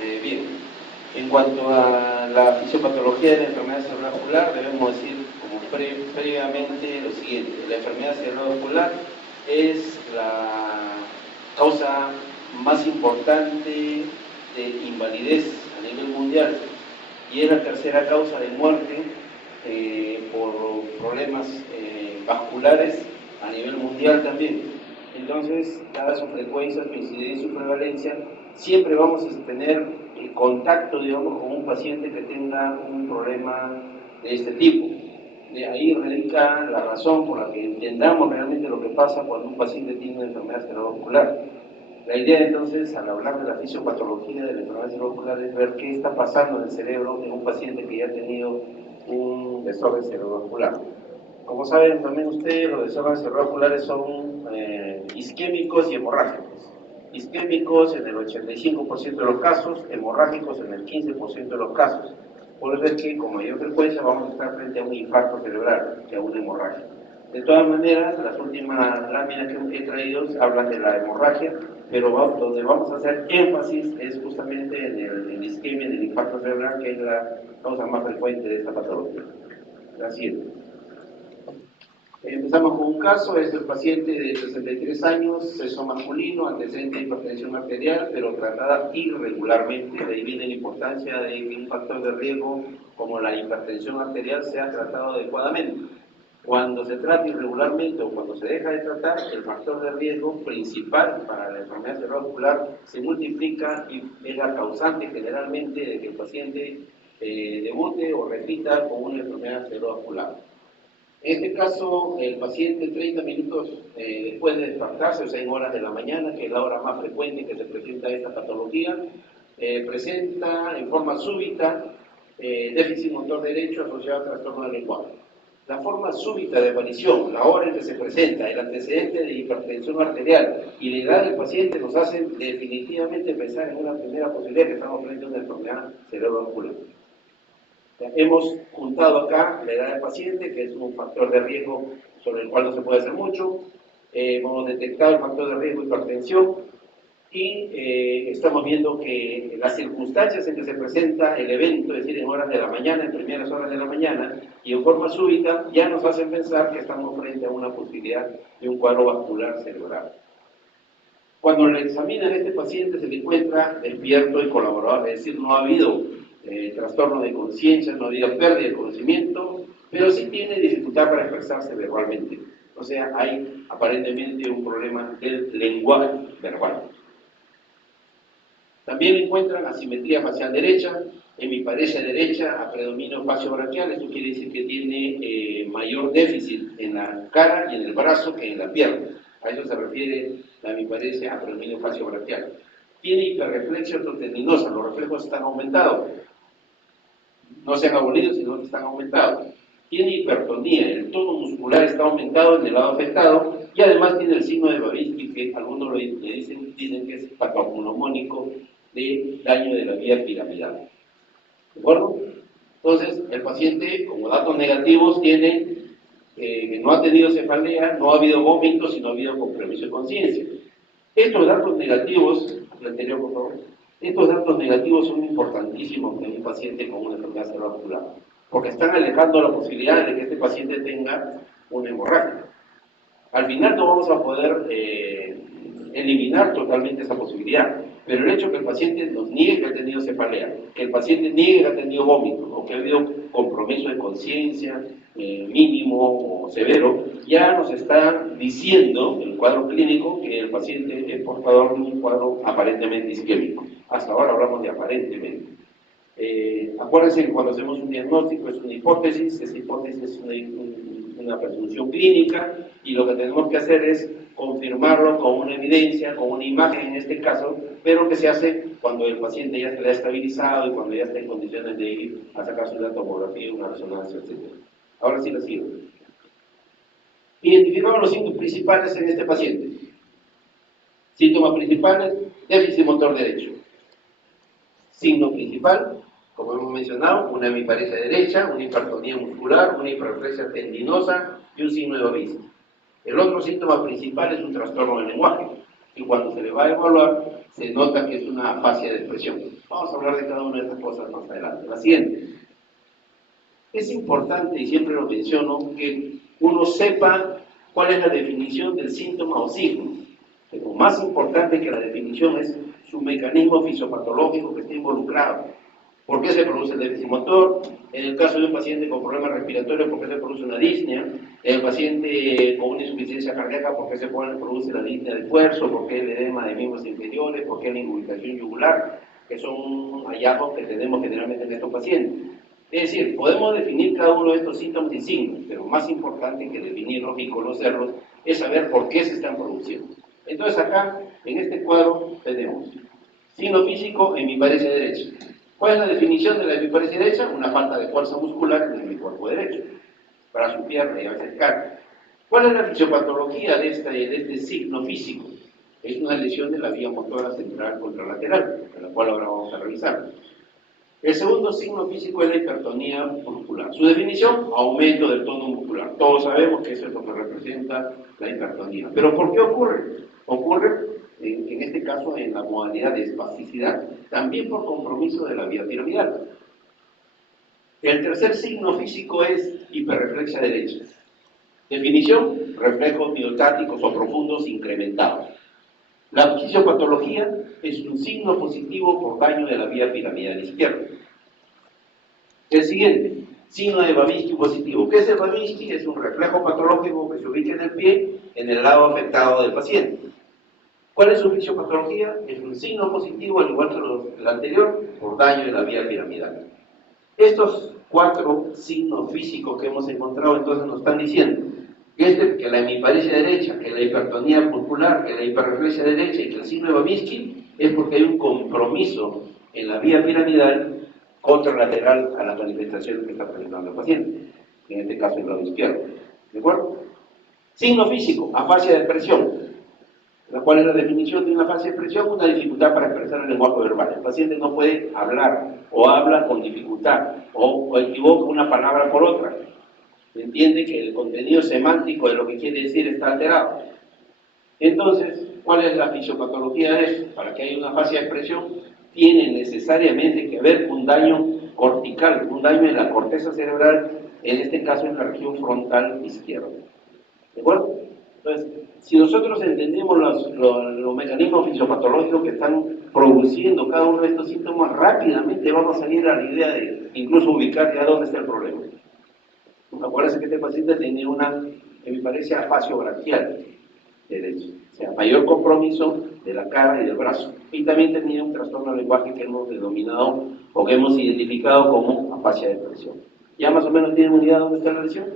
Bien, en cuanto a la fisiopatología de la enfermedad cerebrovascular, debemos decir como previamente lo siguiente. La enfermedad cerebrovascular es la causa más importante de invalidez a nivel mundial y es la tercera causa de muerte por problemas vasculares a nivel mundial también. Entonces, dada su frecuencia, su incidencia y su prevalencia, siempre vamos a tener contacto, digamos, con un paciente que tenga un problema de este tipo. De ahí radica la razón por la que entendamos realmente lo que pasa cuando un paciente tiene una enfermedad cerebrovascular. La idea entonces, al hablar de la fisiopatología de la enfermedad cerebrovascular, es ver qué está pasando en el cerebro de un paciente que ya ha tenido un desorden cerebrovascular. Como saben también ustedes, los desórdenes cerebrovasculares son isquémicos y hemorrágicos. Isquémicos en el 85% de los casos, hemorrágicos en el 15% de los casos. Por eso es que con mayor frecuencia vamos a estar frente a un infarto cerebral que a una hemorragia. De todas maneras, las últimas láminas que he traído hablan de la hemorragia, pero donde vamos a hacer énfasis es justamente en el isquemia, en el infarto cerebral, que es la causa más frecuente de esta patología. La siguiente. Empezamos con un caso, es el paciente de 63 años, sexo masculino, antecedente de hipertensión arterial, pero tratada irregularmente. De ahí viene la importancia de que un factor de riesgo como la hipertensión arterial sea tratado adecuadamente. Cuando se trata irregularmente o cuando se deja de tratar, el factor de riesgo principal para la enfermedad cerebrovascular se multiplica y es la causante generalmente de que el paciente debute o repita con una enfermedad cerebrovascular. En este caso, el paciente 30 minutos después de despertarse, o sea, en horas de la mañana, que es la hora más frecuente que se presenta esta patología, presenta en forma súbita déficit motor derecho asociado a trastorno del lenguaje. La forma súbita de aparición, la hora en que se presenta, el antecedente de hipertensión arterial y la edad del paciente nos hacen definitivamente pensar en una primera posibilidad que estamos frente a una enfermedad cerebrovascular. Hemos juntado acá la edad del paciente, que es un factor de riesgo sobre el cual no se puede hacer mucho. Hemos detectado el factor de riesgo de hipertensión y estamos viendo que las circunstancias en que se presenta el evento, es decir, en horas de la mañana, en primeras horas de la mañana y en forma súbita, ya nos hacen pensar que estamos frente a una posibilidad de un cuadro vascular cerebral. Cuando le examinan a este paciente se le encuentra despierto y colaborador, es decir, no ha habido trastorno de conciencia, no ha habido pérdida de conocimiento, pero sí tiene dificultad para expresarse verbalmente. O sea, hay aparentemente un problema del lenguaje verbal. También encuentran asimetría facial derecha, hemiparesia derecha a predominio facio-braquial. Esto quiere decir que tiene mayor déficit en la cara y en el brazo que en la pierna. A eso se refiere la hemiparesia a predominio facio-braquial. Tiene hiperreflexia ortotendinosa, los reflejos están aumentados. No se han abolido, sino que están aumentados. Tiene hipertonía, el tono muscular está aumentado en el lado afectado y además tiene el signo de Babinski, que algunos le dicen que es patognomónico de daño de la vía piramidal. ¿De acuerdo? Entonces, el paciente, como datos negativos, tiene que no ha tenido cefalea, no ha habido vómitos y no ha habido compromiso de conciencia. Estos datos negativos, el anterior por favor, estos datos negativos son importantísimos en un paciente con una enfermedad cerebrovascular, porque están alejando la posibilidad de que este paciente tenga una hemorragia. Al final no vamos a poder eliminar totalmente esa posibilidad, pero el hecho que el paciente nos niegue que ha tenido cefalea, que el paciente niegue que ha tenido vómito o que ha habido compromiso de conciencia mínimo o severo, ya nos está diciendo el cuadro clínico que el paciente es portador de un cuadro aparentemente isquémico. Hasta ahora hablamos de aparentemente. Acuérdense que cuando hacemos un diagnóstico es una hipótesis, esa hipótesis es una presunción clínica y lo que tenemos que hacer es confirmarlo con una evidencia, con una imagen en este caso, pero que se hace cuando el paciente ya se le ha estabilizado y cuando ya está en condiciones de ir a sacarse una tomografía, una resonancia, etc. Ahora sí lo sigo. Identificamos los síntomas principales en este paciente. Síntomas principales, déficit motor derecho. Signo principal, como hemos mencionado, una hemiparesia derecha, una hipertonía muscular, una hiperreflexia tendinosa y un signo de Babinski. El otro síntoma principal es un trastorno del lenguaje, y cuando se le va a evaluar, se nota que es una afasia de expresión. Vamos a hablar de cada una de estas cosas más adelante. La siguiente. Es importante, y siempre lo menciono, que uno sepa cuál es la definición del síntoma o signo. Pero más importante que la definición es su mecanismo fisiopatológico que está involucrado. ¿Por qué se produce el déficit motor? En el caso de un paciente con problemas respiratorios, ¿por qué se produce una disnea? En el paciente con una insuficiencia cardíaca, ¿por qué se produce la disnea de esfuerzo? ¿Por qué el edema de miembros inferiores? ¿Por qué la inmunización yugular? Que son hallazgos que tenemos generalmente en estos pacientes. Es decir, podemos definir cada uno de estos síntomas y signos, pero más importante que definirlos y conocerlos es saber por qué se están produciendo. Entonces acá, en este cuadro, tenemos signo físico, hemiparesia derecha. ¿Cuál es la definición de la hemiparesia derecha? Una falta de fuerza muscular en el cuerpo derecho, brazo, pierna y a veces cara. ¿Cuál es la fisiopatología de este signo físico? Es una lesión de la vía motora central contralateral, la cual ahora vamos a revisar. El segundo signo físico es la hipertonía muscular. Su definición, aumento del tono muscular. Todos sabemos que eso es lo que representa la hipertonía. ¿Pero por qué ocurre? Ocurre, en este caso, en la modalidad de espasticidad, también por compromiso de la vía piramidal. El tercer signo físico es hiperreflexia derecha. Definición, reflejos miotáticos o profundos incrementados. La fisiopatología es un signo positivo por daño de la vía piramidal izquierda. El siguiente, signo de Babinski positivo. ¿Qué es el Babinski? Es un reflejo patológico que se ubica en el pie, en el lado afectado del paciente. ¿Cuál es su fisiopatología? Es un signo positivo, al igual que el anterior, por daño de la vía piramidal. Estos 4 signos físicos que hemos encontrado entonces nos están diciendo que la hemiparesia derecha, que la hipertonía muscular, que la hiperreflexia derecha y que el signo de Babinski es porque hay un compromiso en la vía piramidal contralateral a la manifestación que está presentando el paciente, en este caso el lado izquierdo. ¿De acuerdo? Signo físico, afasia de expresión. ¿Cuál es la definición de una afasia de expresión? Una dificultad para expresar el lenguaje verbal. El paciente no puede hablar, o habla con dificultad, o equivoca una palabra por otra. Entiende que el contenido semántico de lo que quiere decir está alterado. Entonces, ¿cuál es la fisiopatología de esto? Para que haya una afasia de expresión, tiene necesariamente que haber un daño cortical, un daño en la corteza cerebral, en este caso en la región frontal izquierda. ¿De acuerdo? Entonces, si nosotros entendemos los mecanismos fisiopatológicos que están produciendo cada uno de estos síntomas, rápidamente vamos a salir a la idea de incluso ubicar ya dónde está el problema. Acuérdense que este paciente tenía una hemiparesia faciobranquial derecha, o sea, mayor compromiso de la cara y del brazo. Y también tenía un trastorno del lenguaje que hemos denominado o que hemos identificado como afasia de expresión. ¿Ya más o menos tienen una idea de dónde está la lesión?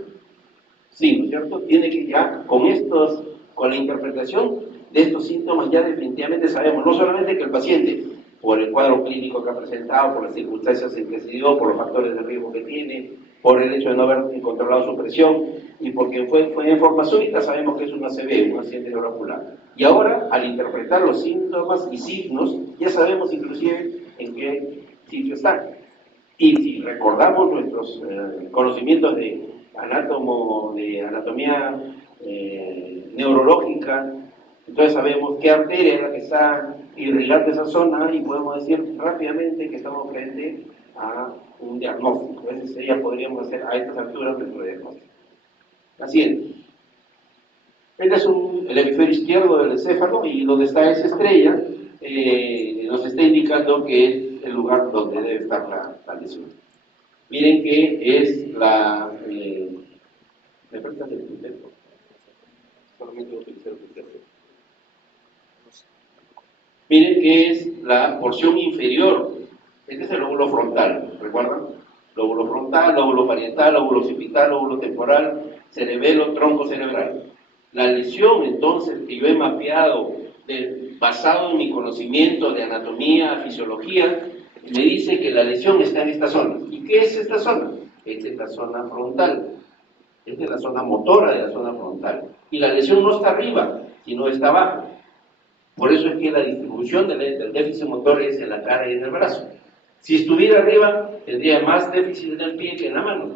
Sí, ¿no es cierto? Tiene que ya, con la interpretación de estos síntomas, ya definitivamente sabemos, no solamente que el paciente, por el cuadro clínico que ha presentado, por las circunstancias en que se dio, por los factores de riesgo que tiene, por el hecho de no haber controlado su presión, y porque fue en forma súbita, sabemos que es un ACV, un accidente cerebrovascular. Y ahora, al interpretar los síntomas y signos, ya sabemos inclusive en qué sitio están. Y si recordamos nuestros conocimientos de anatomía neurológica, entonces sabemos qué arteria es la que está irrigando esa zona y podemos decir rápidamente que estamos frente a un diagnóstico. Ese ya podríamos hacer a estas alturas nuestro diagnóstico. La siguiente. Este es el hemisferio izquierdo del encéfalo y donde está esa estrella nos está indicando que es el lugar donde debe estar la lesión. Miren que es la... ¿Me prestas el puntero? Solamente utilizar el puntero. Miren que es la porción inferior. Este es el lóbulo frontal, ¿recuerdan? Lóbulo frontal, lóbulo parietal, lóbulo occipital, lóbulo temporal, cerebelo, tronco cerebral. La lesión, entonces, que yo he mapeado basado en mi conocimiento de anatomía, fisiología, me dice que la lesión está en esta zona. ¿Y qué es esta zona? Esta es la zona frontal. Esta es la zona motora de la zona frontal. Y la lesión no está arriba, sino está abajo. Por eso es que la distribución del déficit motor es en la cara y en el brazo. Si estuviera arriba, tendría más déficit en el pie que en la mano.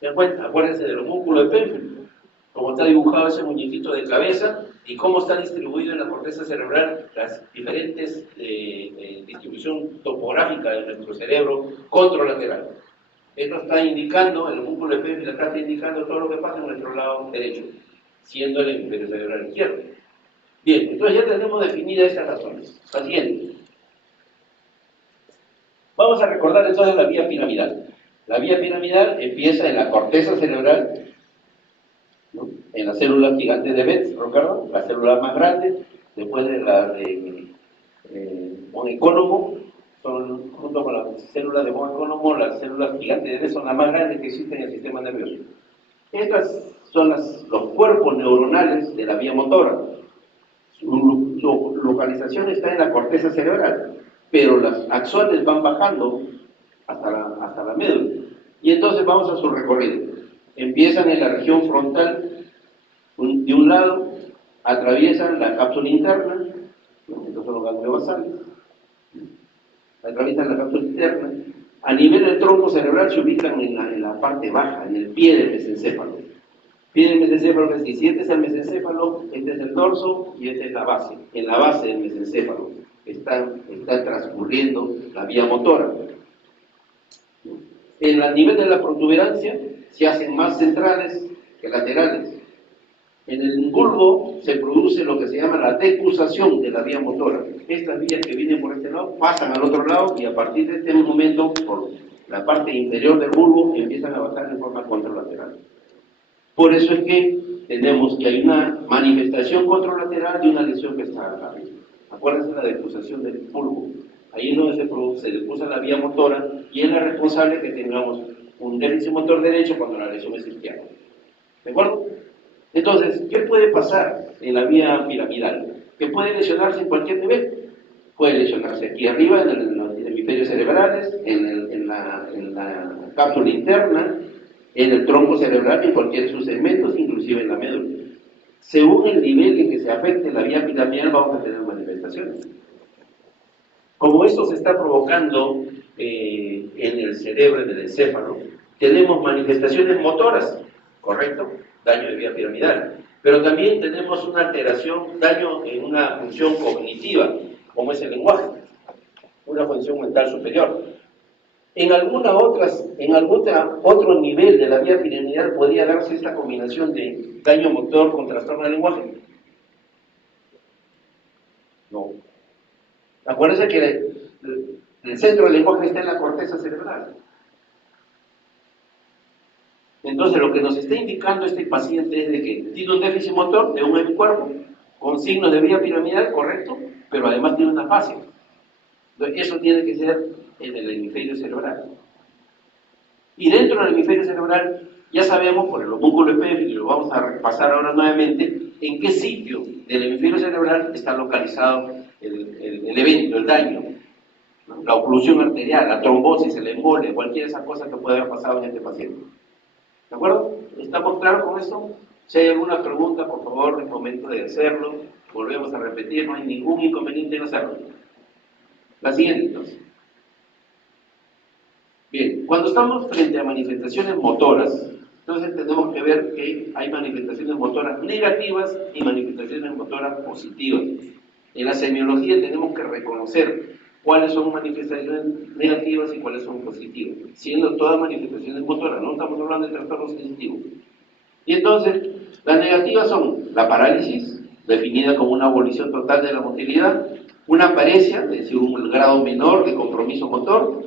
¿Se dan cuenta? Acuérdense de los músculos de Penfield. Como está dibujado ese muñequito de cabeza, y cómo está distribuido en la corteza cerebral las diferentes distribución topográfica de nuestro cerebro contralateral. Esto está indicando, el músculo epífise está indicando todo lo que pasa en nuestro lado derecho, siendo el hemisferio cerebral izquierdo. Bien, entonces ya tenemos definidas estas razones. La siguiente. Vamos a recordar entonces la vía piramidal. La vía piramidal empieza en la corteza cerebral, ¿no?, en las células gigantes de Betz, ¿recuerdan? Las células más grandes, después de las de von Economo, son, junto con las células de von Economo, las células gigantes de Betz son las más grandes que existen en el sistema nervioso. Estas son los cuerpos neuronales de la vía motora. Su localización está en la corteza cerebral, pero las axones van bajando hasta la médula. Y entonces vamos a su recorrido. Empiezan en la región frontal, de un lado, atraviesan la cápsula interna, estos son los ganglios basales, atraviesan la cápsula interna, a nivel del tronco cerebral se ubican en la parte baja, en el pie del mesencéfalo. Pie del mesencéfalo, es decir, si este es el mesencéfalo, este es el dorso y esta es la base. En la base del mesencéfalo está transcurriendo la vía motora. En el nivel de la protuberancia se hacen más centrales que laterales. En el bulbo se produce lo que se llama la decusación de la vía motora. Estas vías que vienen por este lado pasan al otro lado y a partir de este momento, por la parte inferior del bulbo, empiezan a bajar en forma contralateral. Por eso es que tenemos que hay una manifestación contralateral de una lesión que está arriba. Acuérdense de la decusación del bulbo. Ahí es donde se decusa la vía motora y es la responsable que tengamos un déficit motor derecho cuando la lesión es izquierda. ¿De acuerdo? Entonces, ¿qué puede pasar en la vía piramidal? Que puede lesionarse en cualquier nivel. Puede lesionarse aquí arriba, en los hemisferios cerebrales, en la cápsula interna, en el tronco cerebral, en cualquier de sus segmentos, inclusive en la médula. Según el nivel en que se afecte la vía piramidal, vamos a tener manifestaciones. Como esto se está provocando en el cerebro, en el encéfalo, tenemos manifestaciones motoras, ¿correcto? Daño de vía piramidal. Pero también tenemos una alteración, daño en una función cognitiva, como es el lenguaje, una función mental superior. En algún otro nivel de la vía piramidal podría darse esta combinación de daño motor con trastorno del lenguaje. No. Acuérdense que el centro del lenguaje está en la corteza cerebral. Entonces, lo que nos está indicando este paciente es de que tiene un déficit motor de un cuerpo con signos de vía piramidal, correcto, pero además tiene una fascia. Entonces, eso tiene que ser en el hemisferio cerebral. Y dentro del hemisferio cerebral, ya sabemos por el músculo epífise, y lo vamos a repasar ahora nuevamente, en qué sitio del hemisferio cerebral está localizado el evento, el daño, ¿no? La oclusión arterial, la trombosis, el embole, cualquiera de esas cosas que puede haber pasado en este paciente. ¿De acuerdo? ¿Estamos claros con esto? Si hay alguna pregunta, por favor, es momento de hacerlo. Volvemos a repetir, no hay ningún inconveniente en hacerlo. La siguiente, entonces. Bien, cuando estamos frente a manifestaciones motoras, entonces tenemos que ver que hay manifestaciones motoras negativas y manifestaciones motoras positivas. En la semiología tenemos que reconocer cuáles son manifestaciones negativas y cuáles son positivas, siendo todas manifestaciones motoras, no estamos hablando de trastornos sensitivos. Y entonces, las negativas son la parálisis, definida como una abolición total de la motilidad, una paresia, es decir, un grado menor de compromiso motor,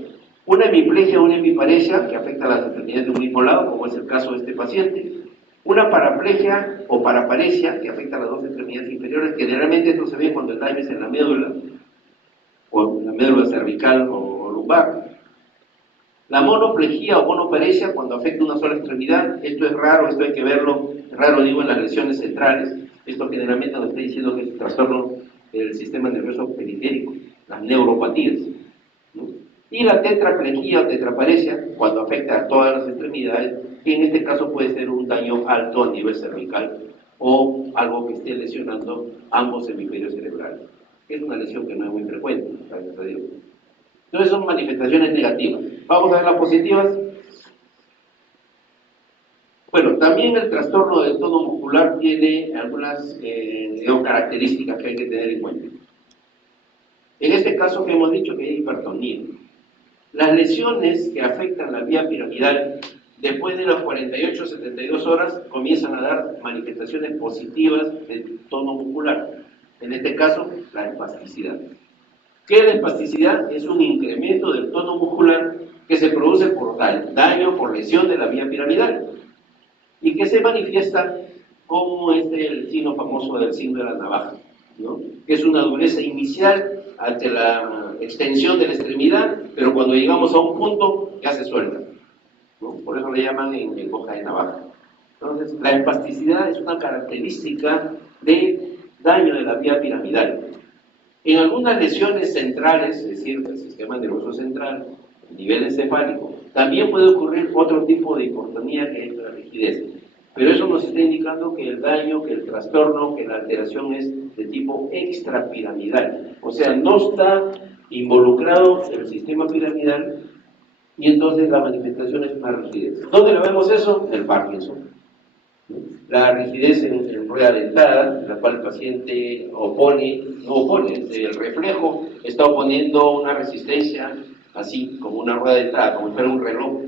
una hemiplegia o una hemiparesia que afecta a las extremidades de un mismo lado, como es el caso de este paciente, una paraplegia o paraparesia que afecta a las dos extremidades inferiores. Generalmente esto se ve cuando el daño es en la médula, o en la médula cervical o lumbar. La monoplegia o monoparesia cuando afecta una sola extremidad. Esto es raro, esto hay que verlo, raro digo en las lesiones centrales. Esto generalmente nos está diciendo que es un trastorno del sistema nervioso periférico, las neuropatías, ¿no? Y la tetraplegia o tetraparesia cuando afecta a todas las extremidades, que en este caso puede ser un daño alto a nivel cervical o algo que esté lesionando ambos hemisferios cerebrales. Es una lesión que no es muy frecuente, gracias a Dios. Entonces son manifestaciones negativas. Vamos a ver las positivas. Bueno, también También el trastorno del tono muscular tiene algunas digamos, características que hay que tener en cuenta. En este caso que hemos dicho que hay hipertonía. Las lesiones que afectan la vía piramidal después de las 48-72 horas comienzan a dar manifestaciones positivas del tono muscular. En este caso, la espasticidad. ¿Qué es la espasticidad? Es un incremento del tono muscular que se produce por daño, por lesión de la vía piramidal y que se manifiesta como el signo famoso del signo de la navaja, ¿no? Que es una dureza inicial ante la extensión de la extremidad, pero cuando llegamos a un punto ya se suelta, ¿no? Por eso le llaman en hoja de navaja. Entonces, la espasticidad es una característica de daño de la vía piramidal. En algunas lesiones centrales, es decir, del sistema nervioso central, a nivel encefálico, también puede ocurrir otro tipo de hipotonía que es la rigidez. Pero eso nos está indicando que el daño, que el trastorno, que la alteración es de tipo extrapiramidal. O sea, no está involucrado el sistema piramidal y entonces la manifestación es una rigidez. ¿Dónde lo vemos eso? En el Parkinson. La rigidez en rueda dentada, en la cual el paciente no opone, el reflejo está oponiendo una resistencia, así como una rueda dentada, como si fuera un reloj,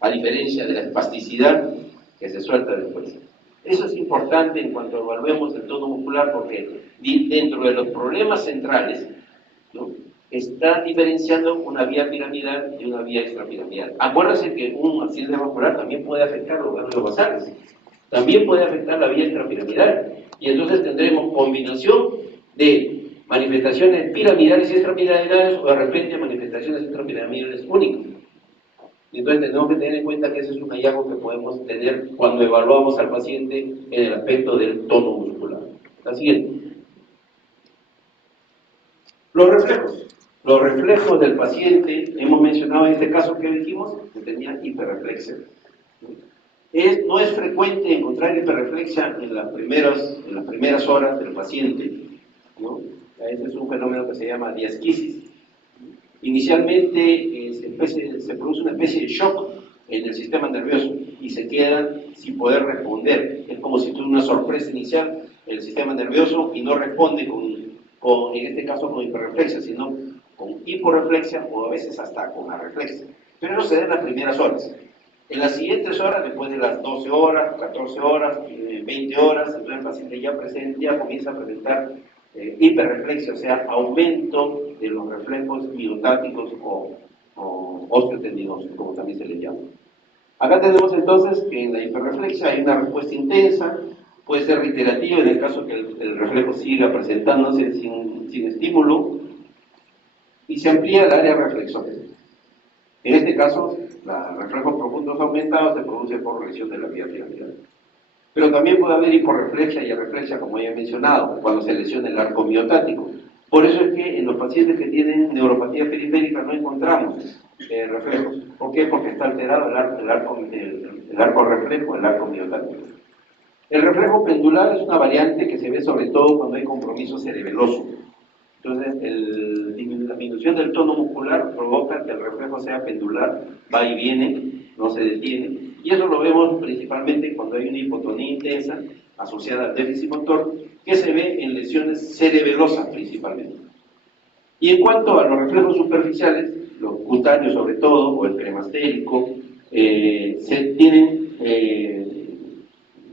a diferencia de la espasticidad que se suelta después. Eso es importante en cuanto evaluemos el tono muscular, porque dentro de los problemas centrales, ¿no?, está diferenciando una vía piramidal de una vía extrapiramidal. Acuérdense que un accidente vascular también puede afectar los ganglios basales, también puede afectar la vía extrapiramidal, y entonces tendremos combinación de manifestaciones piramidales y extrapiramidales, o de repente manifestaciones extrapiramidales únicas. Y entonces tenemos que tener en cuenta que ese es un hallazgo que podemos tener cuando evaluamos al paciente en el aspecto del tono muscular. La siguiente. Los reflejos. Los reflejos del paciente, hemos mencionado en este caso que dijimos, que tenía hiperreflexia. No es frecuente encontrar hiperreflexia en las primeras horas del paciente, ¿no? Ese es un fenómeno que se llama diasquisis. Inicialmente se produce una especie de shock en el sistema nervioso y se quedan sin poder responder. Es como si tuviera una sorpresa inicial en el sistema nervioso y no responde en este caso con hiperreflexia, sino con hiporreflexia o a veces hasta con arreflexia. Pero eso se da en las primeras horas. En las siguientes horas, después de las 12 horas, 14 horas, 20 horas, entonces el paciente ya comienza a presentar hiperreflexia, o sea, aumento de los reflejos miotáticos o osteotendinosos, como también se les llama. Acá tenemos entonces que en la hiperreflexia hay una respuesta intensa, puede ser reiterativa en el caso que el reflejo siga presentándose sin estímulo, y se amplía el área reflexógena. En este caso, los reflejos profundos aumentados se producen por lesión de la vía piramidal. Pero también puede haber hiporreflexia y arreflexia, como ya he mencionado, cuando se lesiona el arco miotático. Por eso es que en los pacientes que tienen neuropatía periférica no encontramos reflejos. ¿Por qué? Porque está alterado el arco reflejo, el arco miotático. El reflejo pendular es una variante que se ve sobre todo cuando hay compromiso cerebeloso. Entonces, la disminución del tono muscular provoca que el reflejo sea pendular, va y viene, no se detiene, y eso lo vemos principalmente cuando hay una hipotonía intensa asociada al déficit motor, que se ve en lesiones cerebelosas principalmente. Y en cuanto a los reflejos superficiales, los cutáneos sobre todo, o el cremastérico,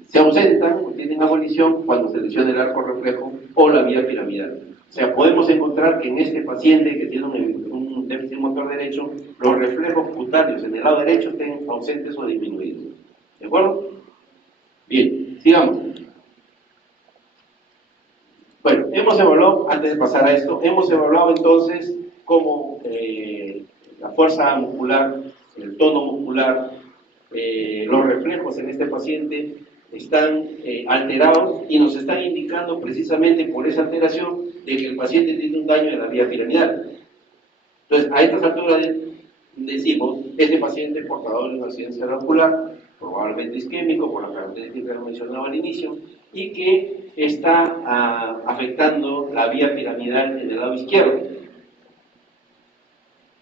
se ausentan o tienen abolición cuando se lesiona el arco reflejo o la vía piramidal. O sea, podemos encontrar que en este paciente que tiene un déficit motor derecho, los reflejos cutáneos en el lado derecho estén ausentes o disminuidos. ¿De acuerdo? Bien, sigamos. Bueno, hemos evaluado, antes de pasar a esto, hemos evaluado entonces cómo la fuerza muscular, el tono muscular, los reflejos en este paciente están alterados y nos están indicando precisamente por esa alteración de que el paciente tiene un daño en la vía piramidal. Entonces, a estas alturas decimos, este paciente portador de una accidente cerebrovascular, probablemente isquémico, por las características que mencionaba al inicio, y que está afectando la vía piramidal en el lado izquierdo.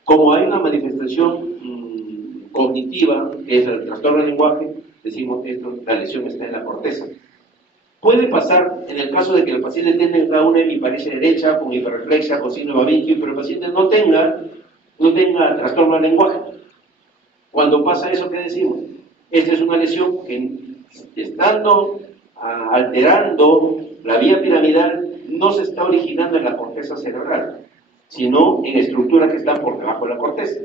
Como hay una manifestación cognitiva, que es el trastorno del lenguaje, decimos que la lesión está en la corteza. Puede pasar en el caso de que el paciente tenga una hemiparesia derecha con hiperreflexia, con signo de Babinski, pero el paciente no tenga trastorno del lenguaje. Cuando pasa eso, ¿qué decimos? Esta es una lesión que, estando alterando la vía piramidal, no se está originando en la corteza cerebral, sino en estructuras que están por debajo de la corteza.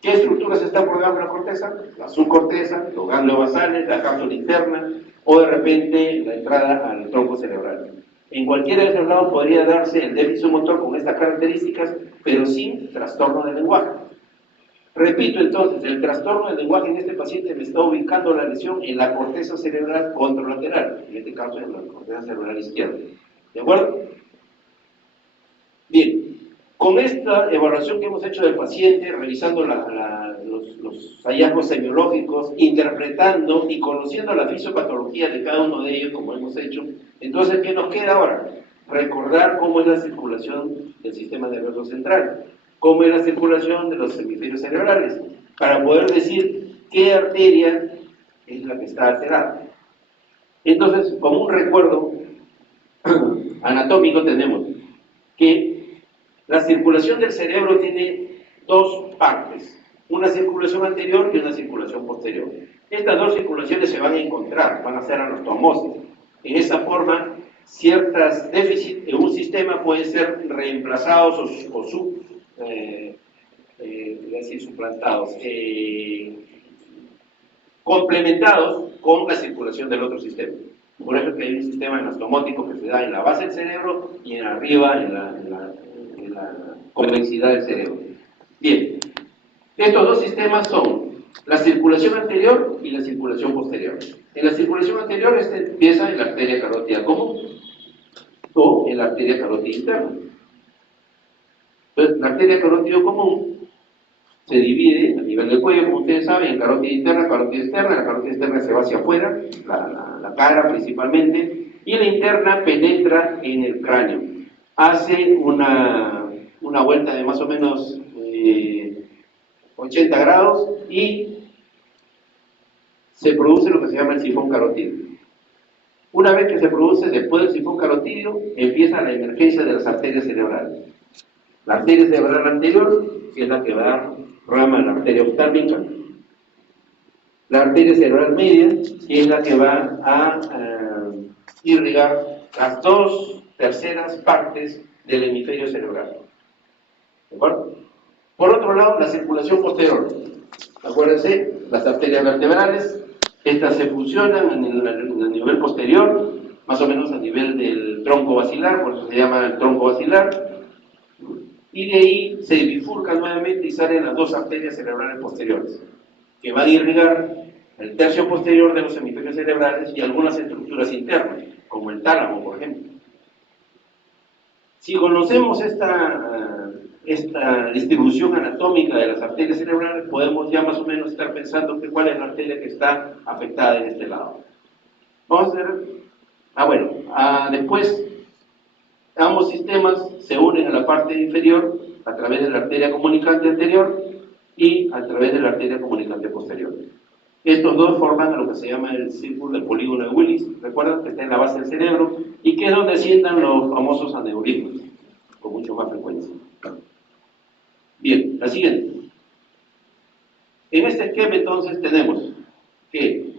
¿Qué estructuras están por debajo de la corteza? La subcorteza, los ganglios basales, la cápsula interna, o de repente la entrada al tronco cerebral. En cualquiera de esos lados podría darse el déficit motor con estas características, pero sin trastorno del lenguaje. Repito entonces, el trastorno del lenguaje en este paciente me está ubicando la lesión en la corteza cerebral contralateral, en este caso en la corteza cerebral izquierda. ¿De acuerdo? Bien, con esta evaluación que hemos hecho del paciente, revisando los hallazgos semiológicos, interpretando y conociendo la fisiopatología de cada uno de ellos, como hemos hecho, entonces, ¿qué nos queda ahora? Recordar cómo es la circulación del sistema nervioso central, cómo es la circulación de los hemisferios cerebrales, para poder decir qué arteria es la que está alterada. Entonces, como un recuerdo anatómico tenemos que la circulación del cerebro tiene dos partes, una circulación anterior y una circulación posterior. Estas dos circulaciones se van a encontrar, van a ser anastomosis. En esa forma, ciertos déficits en un sistema pueden ser reemplazados o suplantados, complementados con la circulación del otro sistema. Por eso que hay un sistema anastomótico que se da en la base del cerebro y en arriba en la convexidad del cerebro. Bien, estos dos sistemas son la circulación anterior y la circulación posterior. En la circulación anterior empieza en la arteria carótida común o en la arteria carótida interna. Entonces, la arteria carótida común se divide a nivel del cuello, como ustedes saben, en carótida interna, carótida externa. La carótida externa se va hacia afuera, la cara principalmente, y la interna penetra en el cráneo. Hace una vuelta de más o menos 80 grados y se produce lo que se llama el sifón carotídeo. Una vez que se produce, después del sifón carotídeo, empieza la emergencia de las arterias cerebrales. La arteria cerebral anterior, que es la que va a dar rama a la arteria oftálmica. La arteria cerebral media, que es la que va a irrigar las 2/3 partes del hemisferio cerebral. ¿De acuerdo? Por otro lado, la circulación posterior. Acuérdense, las arterias vertebrales, estas se fusionan en el nivel posterior, más o menos a nivel del tronco basilar, por eso se llama el tronco basilar, y de ahí se bifurcan nuevamente y salen las dos arterias cerebrales posteriores, que van a irrigar el tercio posterior de los hemisferios cerebrales y algunas estructuras internas, como el tálamo, por ejemplo. Si conocemos esta distribución anatómica de las arterias cerebrales, podemos ya más o menos estar pensando que cuál es la arteria que está afectada en este lado. Vamos a ver, después ambos sistemas se unen a la parte inferior a través de la arteria comunicante anterior y a través de la arteria comunicante posterior. Estos dos forman lo que se llama el círculo del polígono de Willis, recuerdan que está en la base del cerebro y que es donde sientan los famosos aneurismas, con mucho más frecuencia. Bien, la siguiente. En este esquema entonces tenemos que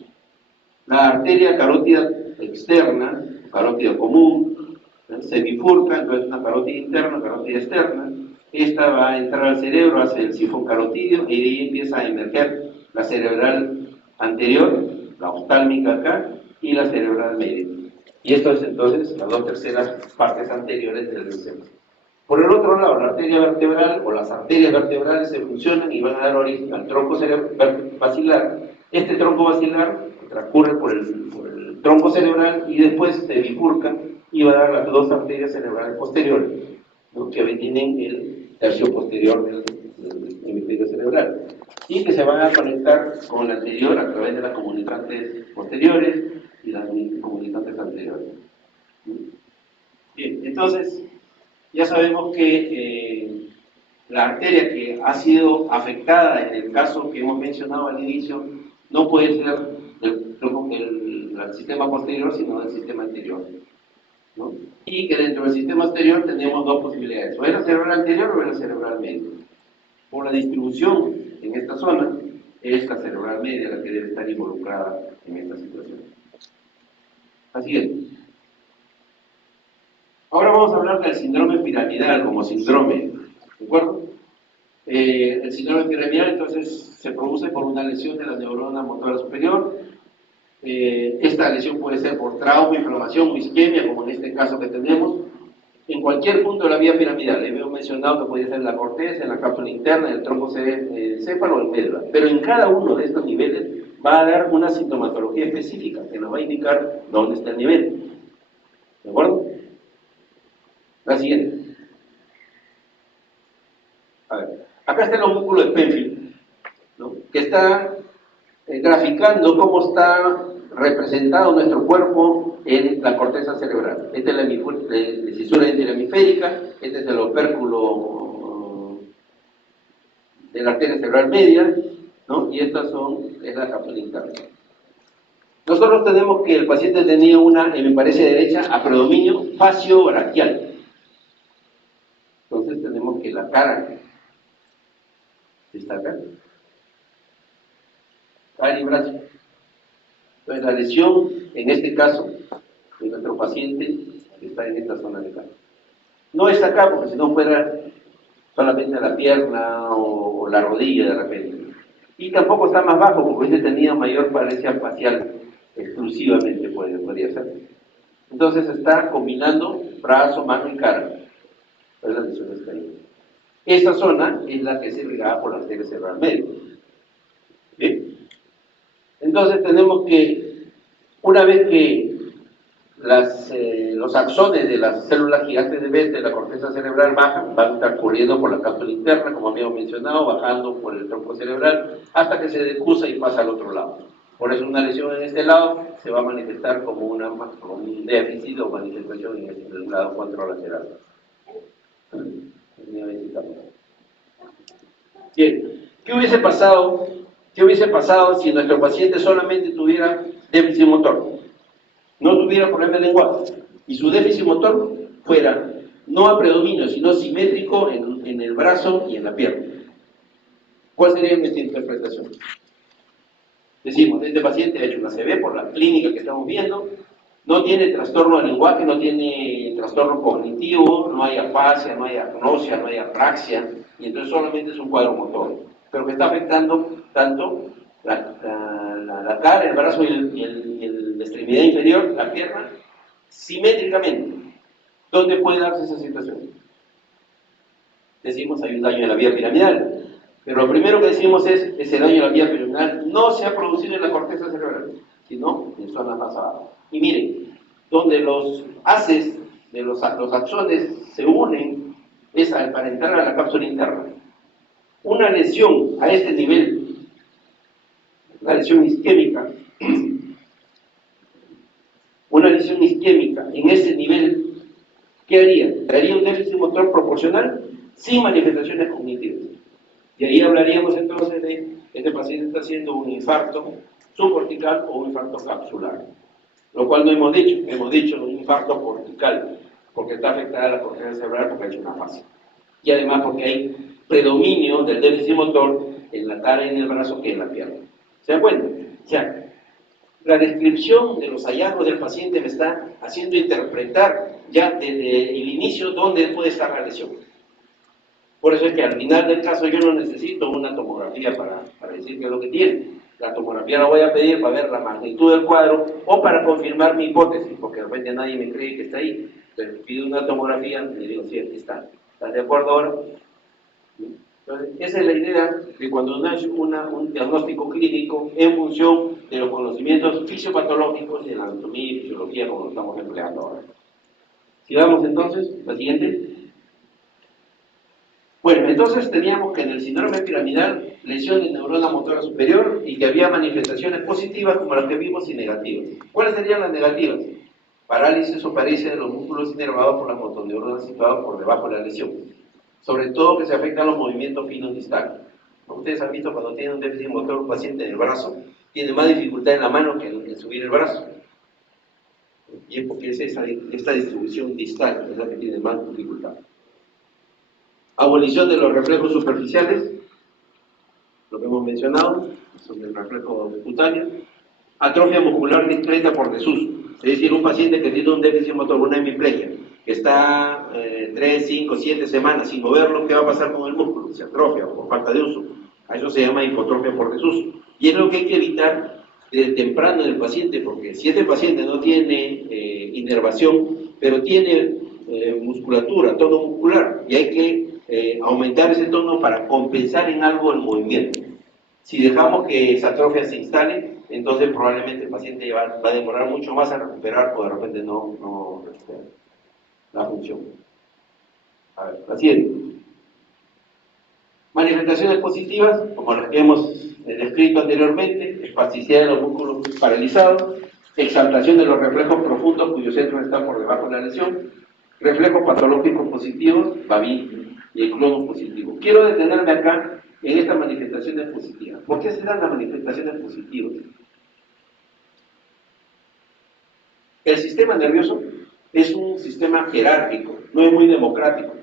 la arteria carótida externa, carótida común, se bifurca, entonces una carótida interna, carótida externa. Esta va a entrar al cerebro, hace el sifón carotídeo y de ahí empieza a emerger la cerebral anterior, la oftálmica acá, y la cerebral media. Y esto es entonces las 2/3 partes anteriores del sistema. Por el otro lado, la arteria vertebral o las arterias vertebrales se funcionan y van a dar origen al tronco basilar. Este tronco basilar transcurre por el tronco cerebral y después se bifurca y va a dar las dos arterias cerebrales posteriores, ¿no?, que tienen el tercio posterior del hemisferio cerebral y que se van a conectar con la anterior a través de las comunicantes posteriores y las comunicantes anteriores. Bien, entonces ya sabemos que la arteria que ha sido afectada en el caso que hemos mencionado al inicio no puede ser del al sistema posterior, sino al sistema anterior, ¿no? Y que dentro del sistema anterior tenemos dos posibilidades, o era cerebral anterior o era cerebral medio. Por la distribución en esta zona, es la cerebral media la que debe estar involucrada en esta situación. Así es. Ahora vamos a hablar del síndrome piramidal como síndrome, ¿de acuerdo? El síndrome piramidal entonces se produce por una lesión de la neurona motora superior. Esta lesión puede ser por trauma, inflamación o isquemia, como en este caso que tenemos, en cualquier punto de la vía piramidal. Le hemos mencionado que puede ser en la corteza, en la cápsula interna, en el tronco céfalo o en médula. Pero en cada uno de estos niveles va a dar una sintomatología específica que nos va a indicar dónde está el nivel. ¿De acuerdo? La siguiente. A ver, acá está el homúnculo de Penfield, ¿no? Que está graficando cómo está representado nuestro cuerpo en la corteza cerebral. Esta es la cisura interhemisférica, este es el opérculo de la arteria cerebral media, ¿no? Y estas es la cápsula interna. Nosotros tenemos que el paciente tenía una, me parece derecha, a predominio facio-braquial. Entonces tenemos que la cara está acá, cara y brazo. Entonces la lesión, en este caso, de nuestro paciente, está en esta zona de acá. No está acá, porque si no fuera solamente la pierna o la rodilla de repente. Y tampoco está más bajo, porque este tenía mayor parencia facial, exclusivamente podría ser. Entonces está combinando brazo, mano y cara. Entonces la lesión está ahí. Esta zona es la que es irrigada por la arteria cerebral media. ¿Bien? Entonces tenemos que, una vez que los axones de las células gigantes de Best de la corteza cerebral bajan, van a estar corriendo por la cápsula interna, como habíamos mencionado, bajando por el tronco cerebral, hasta que se decusa y pasa al otro lado. Por eso una lesión en este lado se va a manifestar como un déficit o manifestación en el lado contralateral. Bien, ¿qué hubiese pasado si nuestro paciente solamente tuviera déficit motor? No tuviera problema de lenguaje y su déficit motor fuera no a predominio, sino simétrico en el brazo y en la pierna. ¿Cuál sería nuestra interpretación? Decimos, este paciente ha hecho una CB por la clínica que estamos viendo, no tiene trastorno de lenguaje, no tiene trastorno cognitivo, no hay afasia, no hay agnosia, no hay apraxia, y entonces solamente es un cuadro motor, pero que está afectando tanto la cara, el brazo y la extremidad inferior, la pierna, simétricamente. ¿Dónde puede darse esa situación? Decimos, hay un daño en la vía piramidal, pero lo primero que decimos es, ese daño en la vía piramidal no se ha producido en la corteza cerebral, sino en zonas más abajo. Y miren, donde los haces de los axones se unen es para entrar a la cápsula interna. Una lesión a este nivel, una lesión isquémica, en ese nivel, ¿qué haría? Daría un déficit motor proporcional sin manifestaciones cognitivas. Y ahí hablaríamos entonces de este paciente está haciendo un infarto subcortical o un infarto capsular. Lo cual no hemos dicho un infarto cortical, porque está afectada la corteza cerebral porque ha hecho una afasia. Y además porque hay predominio del déficit motor en la cara y en el brazo que en la pierna. ¿Se dan cuenta? O sea, la descripción de los hallazgos del paciente me está haciendo interpretar ya desde el inicio dónde puede estar la lesión. Por eso es que al final del caso yo no necesito una tomografía para decir qué es lo que tiene. La tomografía la voy a pedir para ver la magnitud del cuadro o para confirmar mi hipótesis, porque de repente nadie me cree que está ahí. Entonces pido una tomografía y le digo, sí, aquí está. ¿Estás de acuerdo ahora? Entonces, esa es la idea de cuando uno hace un diagnóstico clínico en función de los conocimientos fisiopatológicos y de la anatomía y fisiología como lo estamos empleando ahora. Sigamos entonces, la siguiente. Bueno, entonces teníamos que en el síndrome piramidal, lesión de neurona motora superior y que había manifestaciones positivas como las que vimos y negativas. ¿Cuáles serían las negativas? Parálisis o paresia de los músculos inervados por las motoneuronas situadas por debajo de la lesión. Sobre todo que se afectan los movimientos finos distales. Ustedes han visto cuando tiene un déficit motor un paciente en el brazo, tiene más dificultad en la mano que en subir el brazo. y es porque es esta distribución distal es la que tiene más dificultad. Abolición de los reflejos superficiales, lo que hemos mencionado, son el reflejo cutáneo. Atrofia muscular discreta por desuso, es decir, un paciente que tiene un déficit motor, una hemiplegia, que está 3, 5, 7 semanas sin moverlo, ¿qué va a pasar con el músculo? Se atrofia por falta de uso. A eso se llama hipotrofia por desuso. Y es lo que hay que evitar desde temprano en el paciente, porque si este paciente no tiene inervación, pero tiene musculatura, tono muscular, y hay que aumentar ese tono para compensar en algo el movimiento. Si dejamos que esa atrofia se instale, entonces probablemente el paciente va a demorar mucho más a recuperar o de repente no recupera la función. A ver, la siguiente. Manifestaciones positivas, como las que hemos descrito anteriormente: espasticidad de los músculos paralizados, exaltación de los reflejos profundos cuyos centros están por debajo de la lesión, reflejos patológicos positivos, Babin y el clonus positivo. Quiero detenerme acá en estas manifestaciones positivas. ¿Por qué se dan las manifestaciones positivas? El sistema nervioso es un sistema jerárquico, no es muy democrático.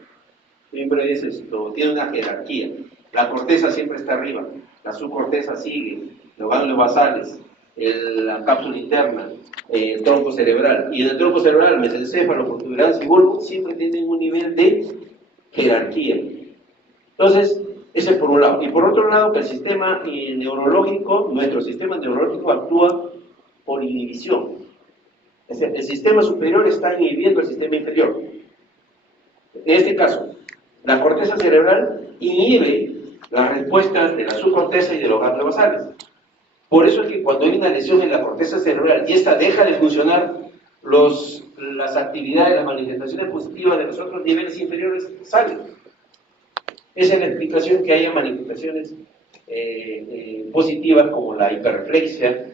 Siempre es esto, tiene una jerarquía. La corteza siempre está arriba, la subcorteza sigue, los ganglios basales, la cápsula interna, el tronco cerebral. Y en el tronco cerebral, mesencéfalo, protuberancia y bulbo siempre tienen un nivel de jerarquía. Entonces, ese por un lado. Y por otro lado, que el sistema neurológico, nuestro sistema neurológico actúa por inhibición. Es decir, el sistema superior está inhibiendo el sistema inferior. En este caso, la corteza cerebral inhibe las respuestas de la subcorteza y de los ganglios basales. Por eso es que cuando hay una lesión en la corteza cerebral y esta deja de funcionar, las actividades, las manifestaciones positivas de los otros niveles inferiores salen. Esa es la explicación que haya manifestaciones positivas como la hiperreflexia,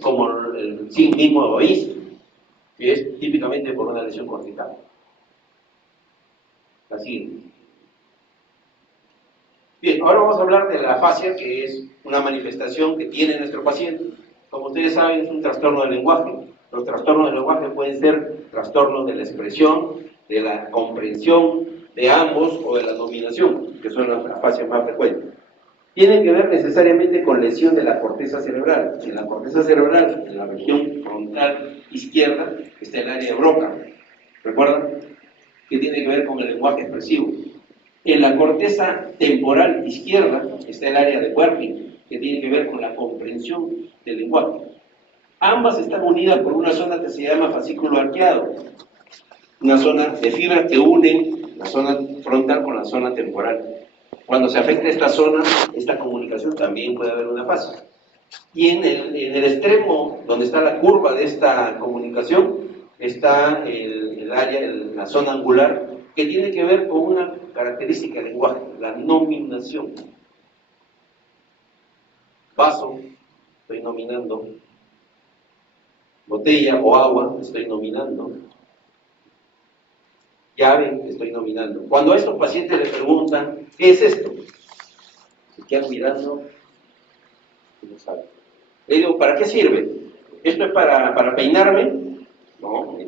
como el mismo egoísmo, que es típicamente por una lesión cortical. La siguiente. Bien, ahora vamos a hablar de la afasia, que es una manifestación que tiene nuestro paciente. Como ustedes saben, es un trastorno del lenguaje. Los trastornos del lenguaje pueden ser trastornos de la expresión, de la comprensión, de ambos o de la dominación, que son las afasias más frecuentes. Tienen que ver necesariamente con lesión de la corteza cerebral. En la corteza cerebral, en la región frontal izquierda, está el área de Broca. ¿Recuerdan? Que tiene que ver con el lenguaje expresivo. En la corteza temporal izquierda está el área de Wernicke, que tiene que ver con la comprensión del lenguaje. Ambas están unidas por una zona que se llama fascículo arqueado, una zona de fibras que unen la zona frontal con la zona temporal. Cuando se afecta esta zona, esta comunicación también puede haber una afasia. Y en el extremo donde está la curva de esta comunicación está el área, la zona angular, que tiene que ver con una característica del lenguaje, la nominación. Vaso, estoy nominando. Botella o agua, estoy nominando. Llave, estoy nominando. Cuando a estos pacientes les preguntan, ¿qué es esto? Se quedan mirando y no saben. Le digo, ¿para qué sirve? ¿Esto es para peinarme? No.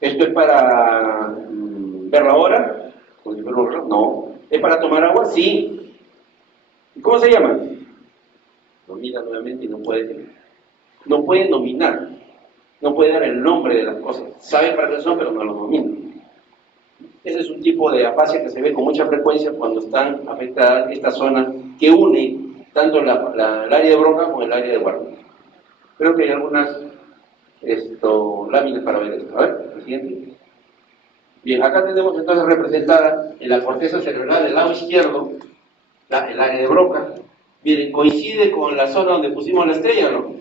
¿Esto es para ver la hora? No. ¿Es para tomar agua? Sí. ¿Y cómo se llama? Nomina nuevamente y no puede nominar. No puede dar el nombre de las cosas. Sabe para qué son, pero no lo nomina. Ese es un tipo de afasia que se ve con mucha frecuencia cuando están afectadas esta zona que une tanto el área de Broca con el área de Wernicke. Creo que hay algunas láminas para ver esto. A ver, el siguiente. Bien, acá tenemos entonces representada en la corteza cerebral del lado izquierdo el área de Broca. Miren, coincide con la zona donde pusimos la estrella, ¿no?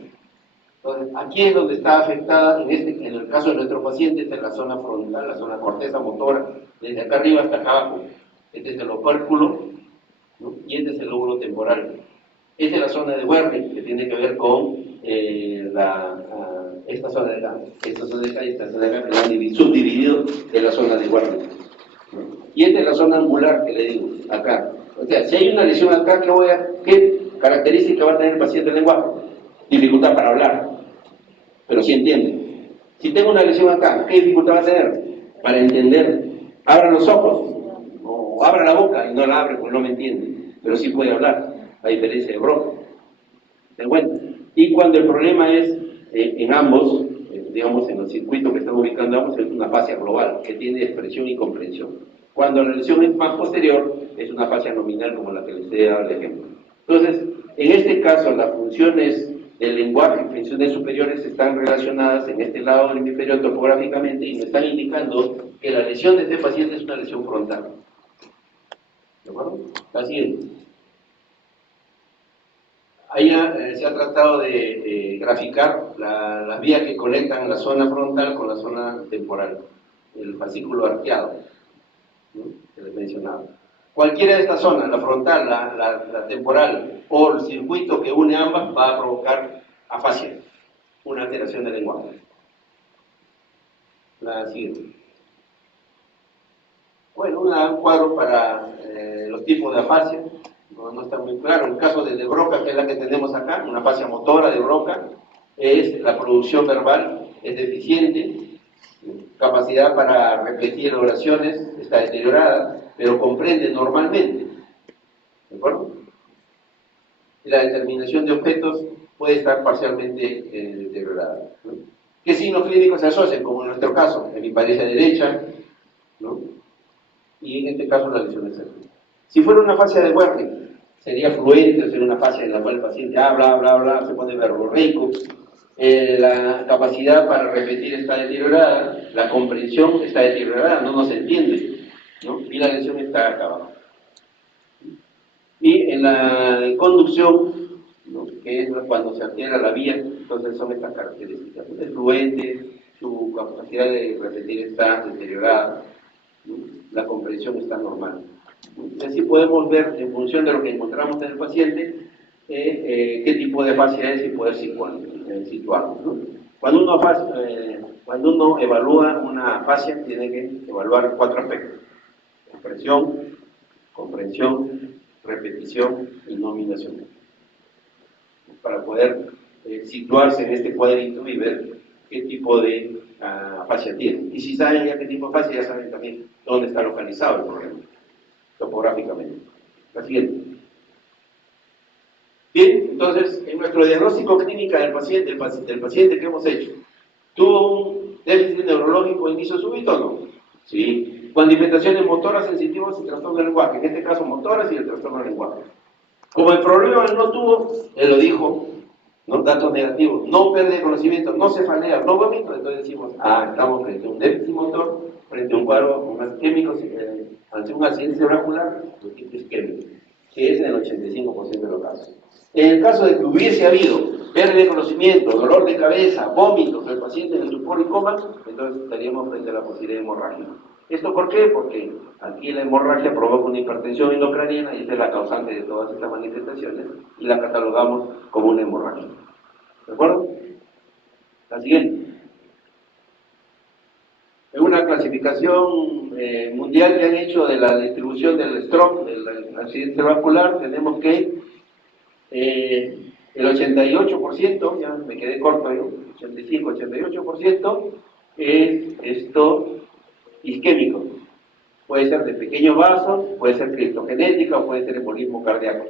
Entonces, aquí es donde está afectada, en el caso de nuestro paciente, esta es la zona frontal, la zona corteza motora, desde acá arriba hasta acá abajo. Este es el opérculo, ¿no? Y este es el lóbulo temporal. Esta es la zona de Wernicke, que tiene que ver con esta zona de acá. Esta zona de acá y esta zona de acá, que la han subdividido en la zona de Wernicke, ¿no? Y esta es la zona angular que le digo, acá. O sea, si hay una lesión acá, ¿qué característica va a tener el paciente del lenguaje? Dificultad para hablar, pero sí entiende. Si tengo una lesión acá, ¿qué dificultad va a tener? Para entender. Abra los ojos, o abra la boca, y no la abre porque no me entiende, pero sí puede hablar, a diferencia de Broca. ¿Se cuenta? Y cuando el problema es en ambos, digamos en los circuitos que están ubicando ambos, es una fascia global, que tiene expresión y comprensión. Cuando la lesión es más posterior, es una fascia nominal como la que les he dado el ejemplo. Entonces, en este caso, las funciones del lenguaje, funciones superiores, están relacionadas en este lado del hemisferio topográficamente y me están indicando que la lesión de este paciente es una lesión frontal. ¿De acuerdo? La siguiente. Ahí se ha tratado de graficar las vías que conectan la zona frontal con la zona temporal, el fascículo arqueado, ¿no?, que les mencionaba. Cualquiera de estas zonas, la frontal, la temporal o el circuito que une ambas, va a provocar afasia, una alteración del lenguaje. La siguiente. Bueno, un cuadro para los tipos de afasia. No está muy claro. En el caso de Broca, que es la que tenemos acá, una afasia motora de Broca, es la producción verbal, es deficiente, capacidad para repetir oraciones está deteriorada, pero comprende normalmente. ¿De acuerdo? La determinación de objetos puede estar parcialmente deteriorada, ¿no? ¿Qué signos clínicos se asocian? Como en nuestro caso, hemiparesia derecha, ¿no?, y en este caso la lesión externa. Si fuera una fascia de Wernicke, sería fluente, sería una fascia en la cual el paciente habla, se pone verborreico, la capacidad para repetir está deteriorada, la comprensión está deteriorada, no nos entiende, ¿no?, y la lesión está acá abajo. Y en la conducción, ¿no?, que es cuando se altera la vía, entonces son estas características. Es fluente, su capacidad de repetir está deteriorada, ¿no?, la comprensión está normal. Así podemos ver, en función de lo que encontramos en el paciente, qué tipo de fascia es y poder situarlo, ¿no? Cuando uno evalúa una fascia, tiene que evaluar 4 aspectos: expresión, comprensión, repetición y nominación, para poder situarse en este cuadrito y ver qué tipo de fascia tiene. Y si saben ya qué tipo de fascia, ya saben también dónde está localizado el problema, topográficamente. La siguiente. Bien, entonces, en nuestro diagnóstico clínico del paciente que hemos hecho, ¿tuvo un déficit neurológico de inicio súbito o no? Sí. Con manifestaciones motoras, sensitivas y trastorno del lenguaje, en este caso motoras y el trastorno del lenguaje. Como el problema no tuvo, él lo dijo, ¿no?, datos negativos: no pérdida de conocimiento, no cefalea, no vómito, entonces decimos, estamos frente a un déficit motor, frente a un cuadro con isquémico, ante un accidente cerebrovascular de tipo isquémico, que es en el 85% de los casos. En el caso de que hubiese habido pérdida de conocimiento, dolor de cabeza, vómitos, el paciente en el estupor y coma, entonces estaríamos frente a la posibilidad de hemorragia. ¿Esto por qué? Porque aquí la hemorragia provoca una hipertensión endocraniana y esta es la causante de todas estas manifestaciones y la catalogamos como una hemorragia. ¿De acuerdo? La siguiente. En una clasificación mundial que han hecho de la distribución del stroke, del accidente cerebrovascular, tenemos que el 88%, ya me quedé corto yo, 85-88% es esto isquémico. Puede ser de pequeños vasos, puede ser criptogenética o puede ser embolismo cardíaco,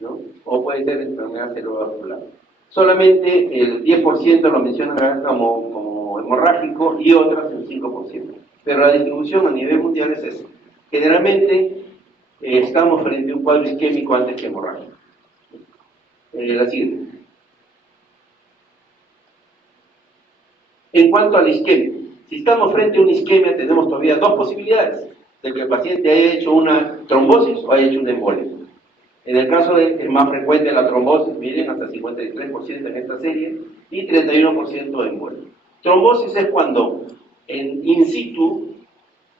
¿no?, o puede ser enfermedad cerebrovascular. Solamente el 10% lo mencionan como hemorrágico y otras el 5%. Pero la distribución a nivel mundial es esa. Generalmente estamos frente a un cuadro isquémico antes que hemorrágico. La siguiente. En cuanto a la isquemia, si estamos frente a una isquemia, tenemos todavía 2 posibilidades: de que el paciente haya hecho una trombosis o haya hecho una embolia. En el caso de es más frecuente la trombosis, miren, hasta 53% en esta serie, y 31% de embolia. Trombosis es cuando in situ,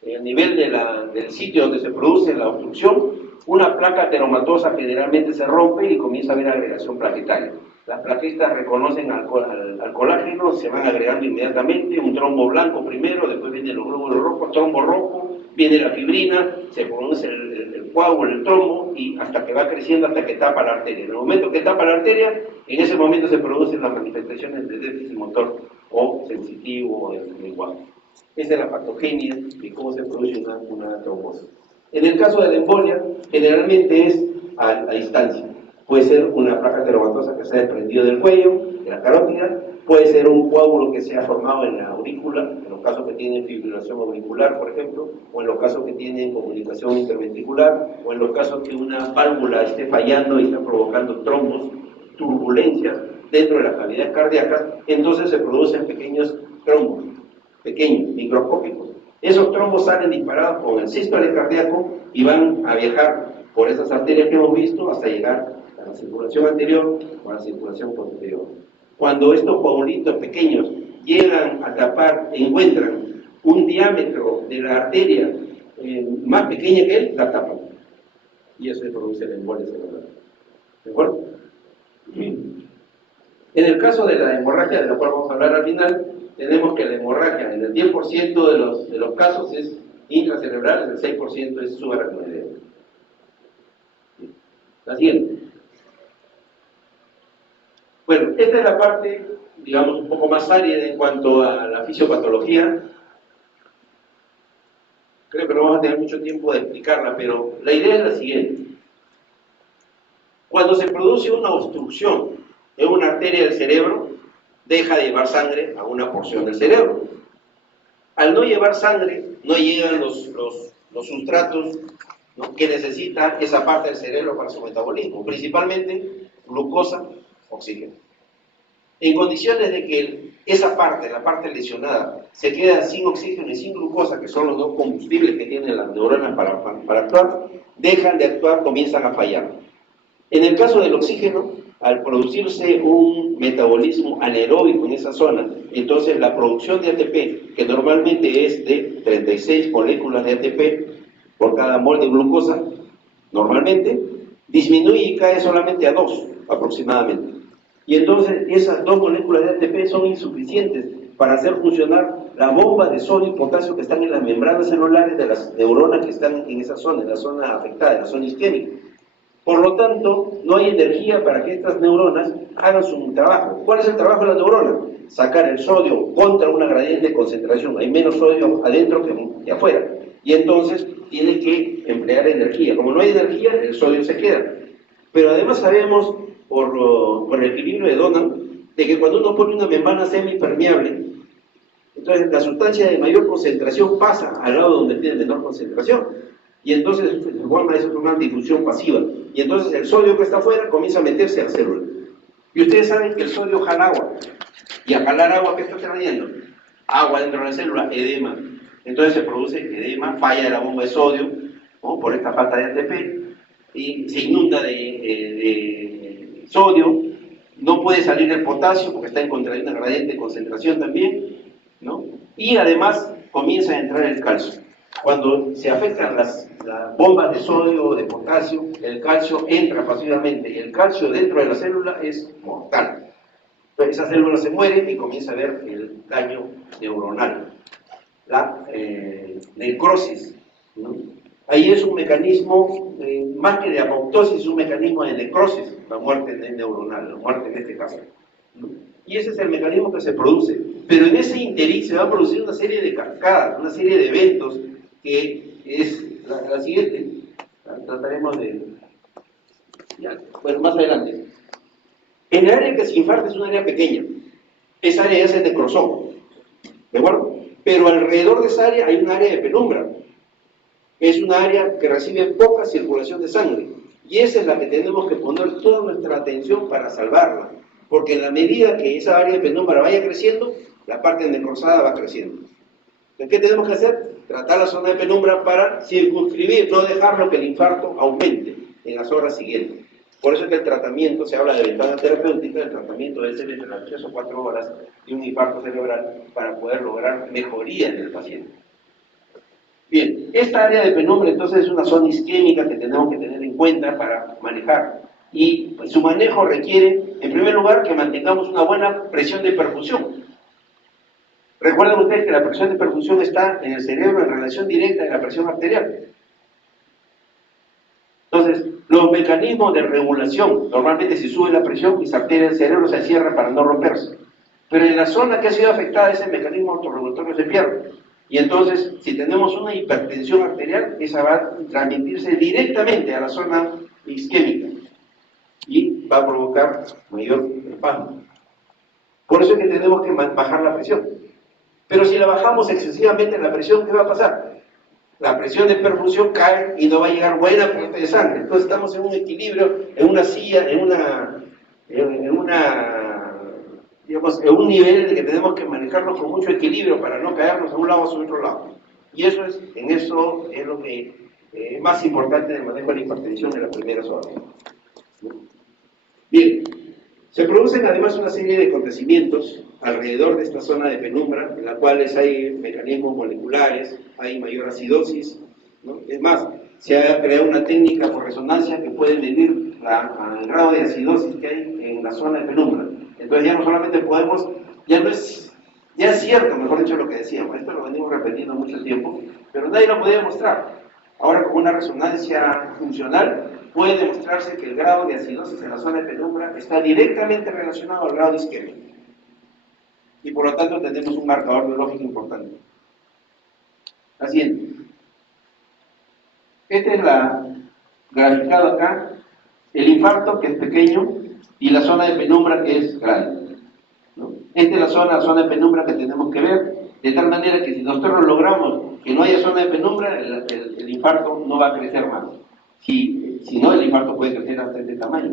a nivel del sitio donde se produce la obstrucción, una placa ateromatosa generalmente se rompe y comienza a haber agregación plaquetaria. Las plaquetas reconocen al colágeno, se van agregando inmediatamente, un trombo blanco primero, después vienen los glóbulos rojos, trombo rojo, viene la fibrina, se produce el coágulo, el trombo, y hasta que va creciendo, hasta que tapa la arteria. En el momento que tapa la arteria, en ese momento se producen las manifestaciones de déficit motor o sensitivo en el lenguaje. Esa es la patogenia de cómo se produce una trombosis. En el caso de la embolia, generalmente es a distancia. Puede ser una placa ateromatosa que se ha desprendido del cuello, de la carótida, puede ser un coágulo que se ha formado en la aurícula, en los casos que tienen fibrilación auricular, por ejemplo, o en los casos que tienen comunicación interventricular, o en los casos que una válvula esté fallando y está provocando trombos, turbulencias dentro de las cavidades cardíacas, entonces se producen pequeños trombos, pequeños, microscópicos. Esos trombos salen disparados con el sístole cardíaco y van a viajar por esas arterias que hemos visto hasta llegar a la circulación anterior o a la circulación posterior. Cuando estos coagulitos pequeños llegan a tapar, encuentran un diámetro de la arteria más pequeña que él, la tapan. Y eso se produce la embolia cerebral. ¿De acuerdo? Bien. En el caso de la hemorragia, de la cual vamos a hablar al final, tenemos que la hemorragia en el 10% de los casos es intracerebral, el 6% es subaracnoidea. La siguiente. Bueno, esta es la parte, digamos, un poco más árida en cuanto a la fisiopatología. Creo que no vamos a tener mucho tiempo de explicarla, pero la idea es la siguiente. Cuando se produce una obstrucción en una arteria del cerebro, deja de llevar sangre a una porción del cerebro. Al no llevar sangre, no llegan los sustratos, ¿no?, que necesita esa parte del cerebro para su metabolismo, principalmente glucosa, oxígeno. En condiciones de que esa parte, la parte lesionada, se queda sin oxígeno y sin glucosa, que son los dos combustibles que tienen las neuronas para actuar, dejan de actuar, comienzan a fallar. En el caso del oxígeno, al producirse un metabolismo anaeróbico en esa zona, entonces la producción de ATP, que normalmente es de 36 moléculas de ATP por cada mol de glucosa, normalmente, disminuye y cae solamente a 2 aproximadamente. Y entonces esas 2 moléculas de ATP son insuficientes para hacer funcionar la bomba de sodio y potasio que están en las membranas celulares de las neuronas que están en esa zona, en la zona afectada, en la zona isquémica. Por lo tanto, no hay energía para que estas neuronas hagan su trabajo. ¿Cuál es el trabajo de la neurona? Sacar el sodio contra una gradiente de concentración. Hay menos sodio adentro que afuera. Y entonces tiene que emplear energía. Como no hay energía, el sodio se queda. Pero además sabemos, por el equilibrio de Donham, de que cuando uno pone una membrana semipermeable, entonces la sustancia de mayor concentración pasa al lado donde tiene menor concentración. Y entonces se forma una difusión pasiva. Y entonces el sodio que está afuera comienza a meterse a la célula. Y ustedes saben que el sodio jala agua. Y al jalar agua, ¿qué está trayendo? Agua dentro de la célula, edema. Entonces se produce edema, falla de la bomba de sodio, ¿no?, por esta falta de ATP, y se inunda de sodio, no puede salir el potasio porque está en contra de una gradiente de concentración también, ¿no? Y además comienza a entrar el calcio. Cuando se afectan las bombas de sodio o de potasio, el calcio entra pasivamente, y el calcio dentro de la célula es mortal. Entonces esa célula se muere y comienza a haber el daño neuronal, la necrosis, ¿no? Ahí es un mecanismo, más que de apoptosis, un mecanismo de necrosis, la muerte neuronal, la muerte en este caso, ¿no? Y ese es el mecanismo que se produce. Pero en ese interín se va a producir una serie de cascadas, una serie de eventos, que es la siguiente. Trataremos de... Ya, bueno, más adelante. En el área que se infarta es un área pequeña. Esa área ya se necrosó, ¿de acuerdo? Pero alrededor de esa área hay un área de penumbra. Es un área que recibe poca circulación de sangre. Y esa es la que tenemos que poner toda nuestra atención para salvarla. Porque en la medida que esa área de penumbra vaya creciendo, la parte necrosada va creciendo. Entonces, ¿qué tenemos que hacer? Tratar la zona de penumbra para circunscribir, no dejarlo que el infarto aumente en las horas siguientes. Por eso es que el tratamiento, se habla de ventana terapéutica, el tratamiento debe ser entre las 3 o 4 horas de un infarto cerebral para poder lograr mejoría en el paciente. Bien, esta área de penumbra entonces es una zona isquémica que tenemos que tener en cuenta para manejar. Y pues, su manejo requiere, en primer lugar, que mantengamos una buena presión de perfusión. Recuerden ustedes que la presión de perfusión está en el cerebro en relación directa a la presión arterial. Entonces, los mecanismos de regulación, normalmente si sube la presión, mis arterias del cerebro se cierran para no romperse. Pero en la zona que ha sido afectada ese mecanismo autorregulatorio se pierde. Y entonces, si tenemos una hipertensión arterial, esa va a transmitirse directamente a la zona isquémica y va a provocar mayor espasmo. Por eso es que tenemos que bajar la presión. Pero si la bajamos excesivamente la presión, ¿qué va a pasar? La presión de perfusión cae y no va a llegar buena aporte de sangre. Entonces estamos en un equilibrio, en una silla, digamos, en un nivel en el que tenemos que manejarlo con mucho equilibrio para no caernos a un lado o a otro lado. Y eso es lo que es más importante en el manejo de la hipertensión en las primeras horas. Bien, se producen además una serie de acontecimientos alrededor de esta zona de penumbra, en las cuales hay mecanismos moleculares, hay mayor acidosis, ¿no? Es más, se ha creado una técnica por resonancia que puede medir el grado de acidosis que hay en la zona de penumbra. Entonces ya no solamente podemos, ya es cierto, mejor dicho, lo que decíamos, esto lo venimos repitiendo mucho tiempo, pero nadie lo podía demostrar. Ahora, con una resonancia funcional, puede demostrarse que el grado de acidosis en la zona de penumbra está directamente relacionado al grado de isquemia. Y por lo tanto tenemos un marcador biológico importante. La siguiente. Esta es la graficada acá, el infarto, que es pequeño, y la zona de penumbra, que es grande, ¿no? Esta es la zona de penumbra que tenemos que ver, de tal manera que si nosotros logramos que no haya zona de penumbra, el infarto no va a crecer más. Si no, el infarto puede crecer hasta este tamaño.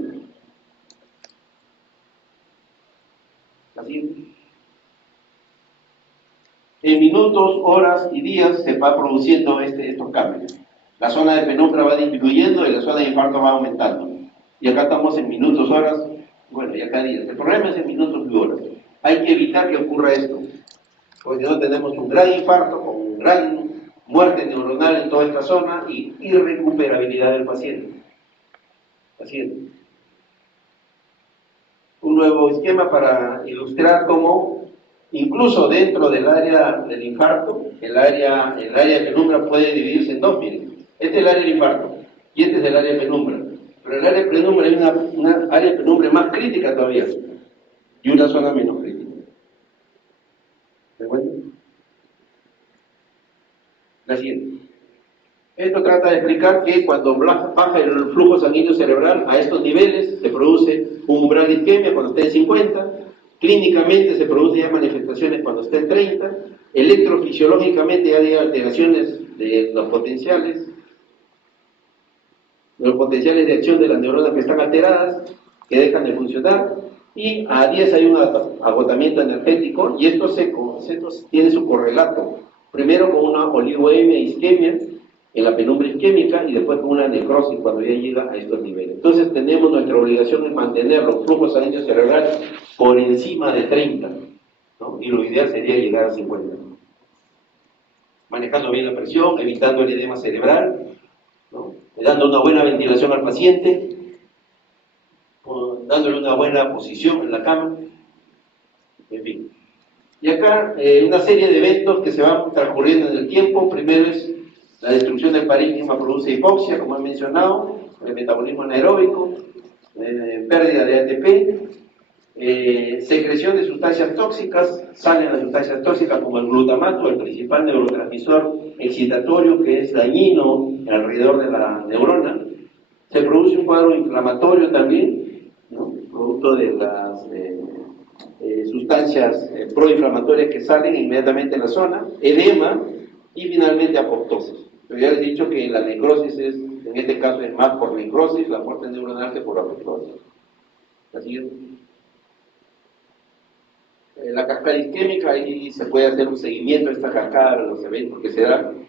Así. En minutos, horas y días se va produciendo estos cambios. La zona de penumbra va disminuyendo y la zona de infarto va aumentando. Y acá estamos en minutos, horas, bueno, y acá días. El problema es en minutos y horas. Hay que evitar que ocurra esto, porque si no tenemos un gran infarto con un gran muerte neuronal en toda esta zona y irrecuperabilidad del paciente. Un nuevo esquema para ilustrar cómo, incluso dentro del área del infarto, el área de penumbra puede dividirse en dos. Miren, este es el área del infarto y este es el área de penumbra. Pero el área de penumbra hay una área de penumbra más crítica todavía y una zona menos crítica. ¿De acuerdo? La siguiente. Esto trata de explicar que cuando baja el flujo sanguíneo cerebral a estos niveles se produce un umbral de isquemia cuando está en 50, clínicamente se producen ya manifestaciones cuando está en 30, electrofisiológicamente ya hay alteraciones de los potenciales de acción de las neuronas que están alteradas, que dejan de funcionar, y a 10 hay un agotamiento energético, y esto tiene su correlato, primero con una oligoemia isquemia, en la penumbra isquémica, y después con una necrosis cuando ya llega a estos niveles. Entonces tenemos nuestra obligación en mantener los flujos sanguíneos cerebrales por encima de 30, ¿no? Y lo ideal sería llegar a 50. Manejando bien la presión, evitando el edema cerebral, ¿no? Dando una buena ventilación al paciente, dándole una buena posición en la cama, en fin. Y acá una serie de eventos que se van transcurriendo en el tiempo. Primero es la destrucción del parénquima, produce hipoxia, como he mencionado, el metabolismo anaeróbico, pérdida de ATP, secreción de sustancias tóxicas, salen las sustancias tóxicas como el glutamato, el principal neurotransmisor excitatorio que es dañino alrededor de la neurona. Se produce un cuadro inflamatorio también, ¿no? Producto de las sustancias proinflamatorias que salen inmediatamente en la zona, edema y finalmente apoptosis. Pero ya les he dicho que la necrosis en este caso es más por necrosis, la muerte neuronal, que por apoptosis. La siguiente. La cascada isquémica, ahí se puede hacer un seguimiento de esta cascada, de los eventos que se dan,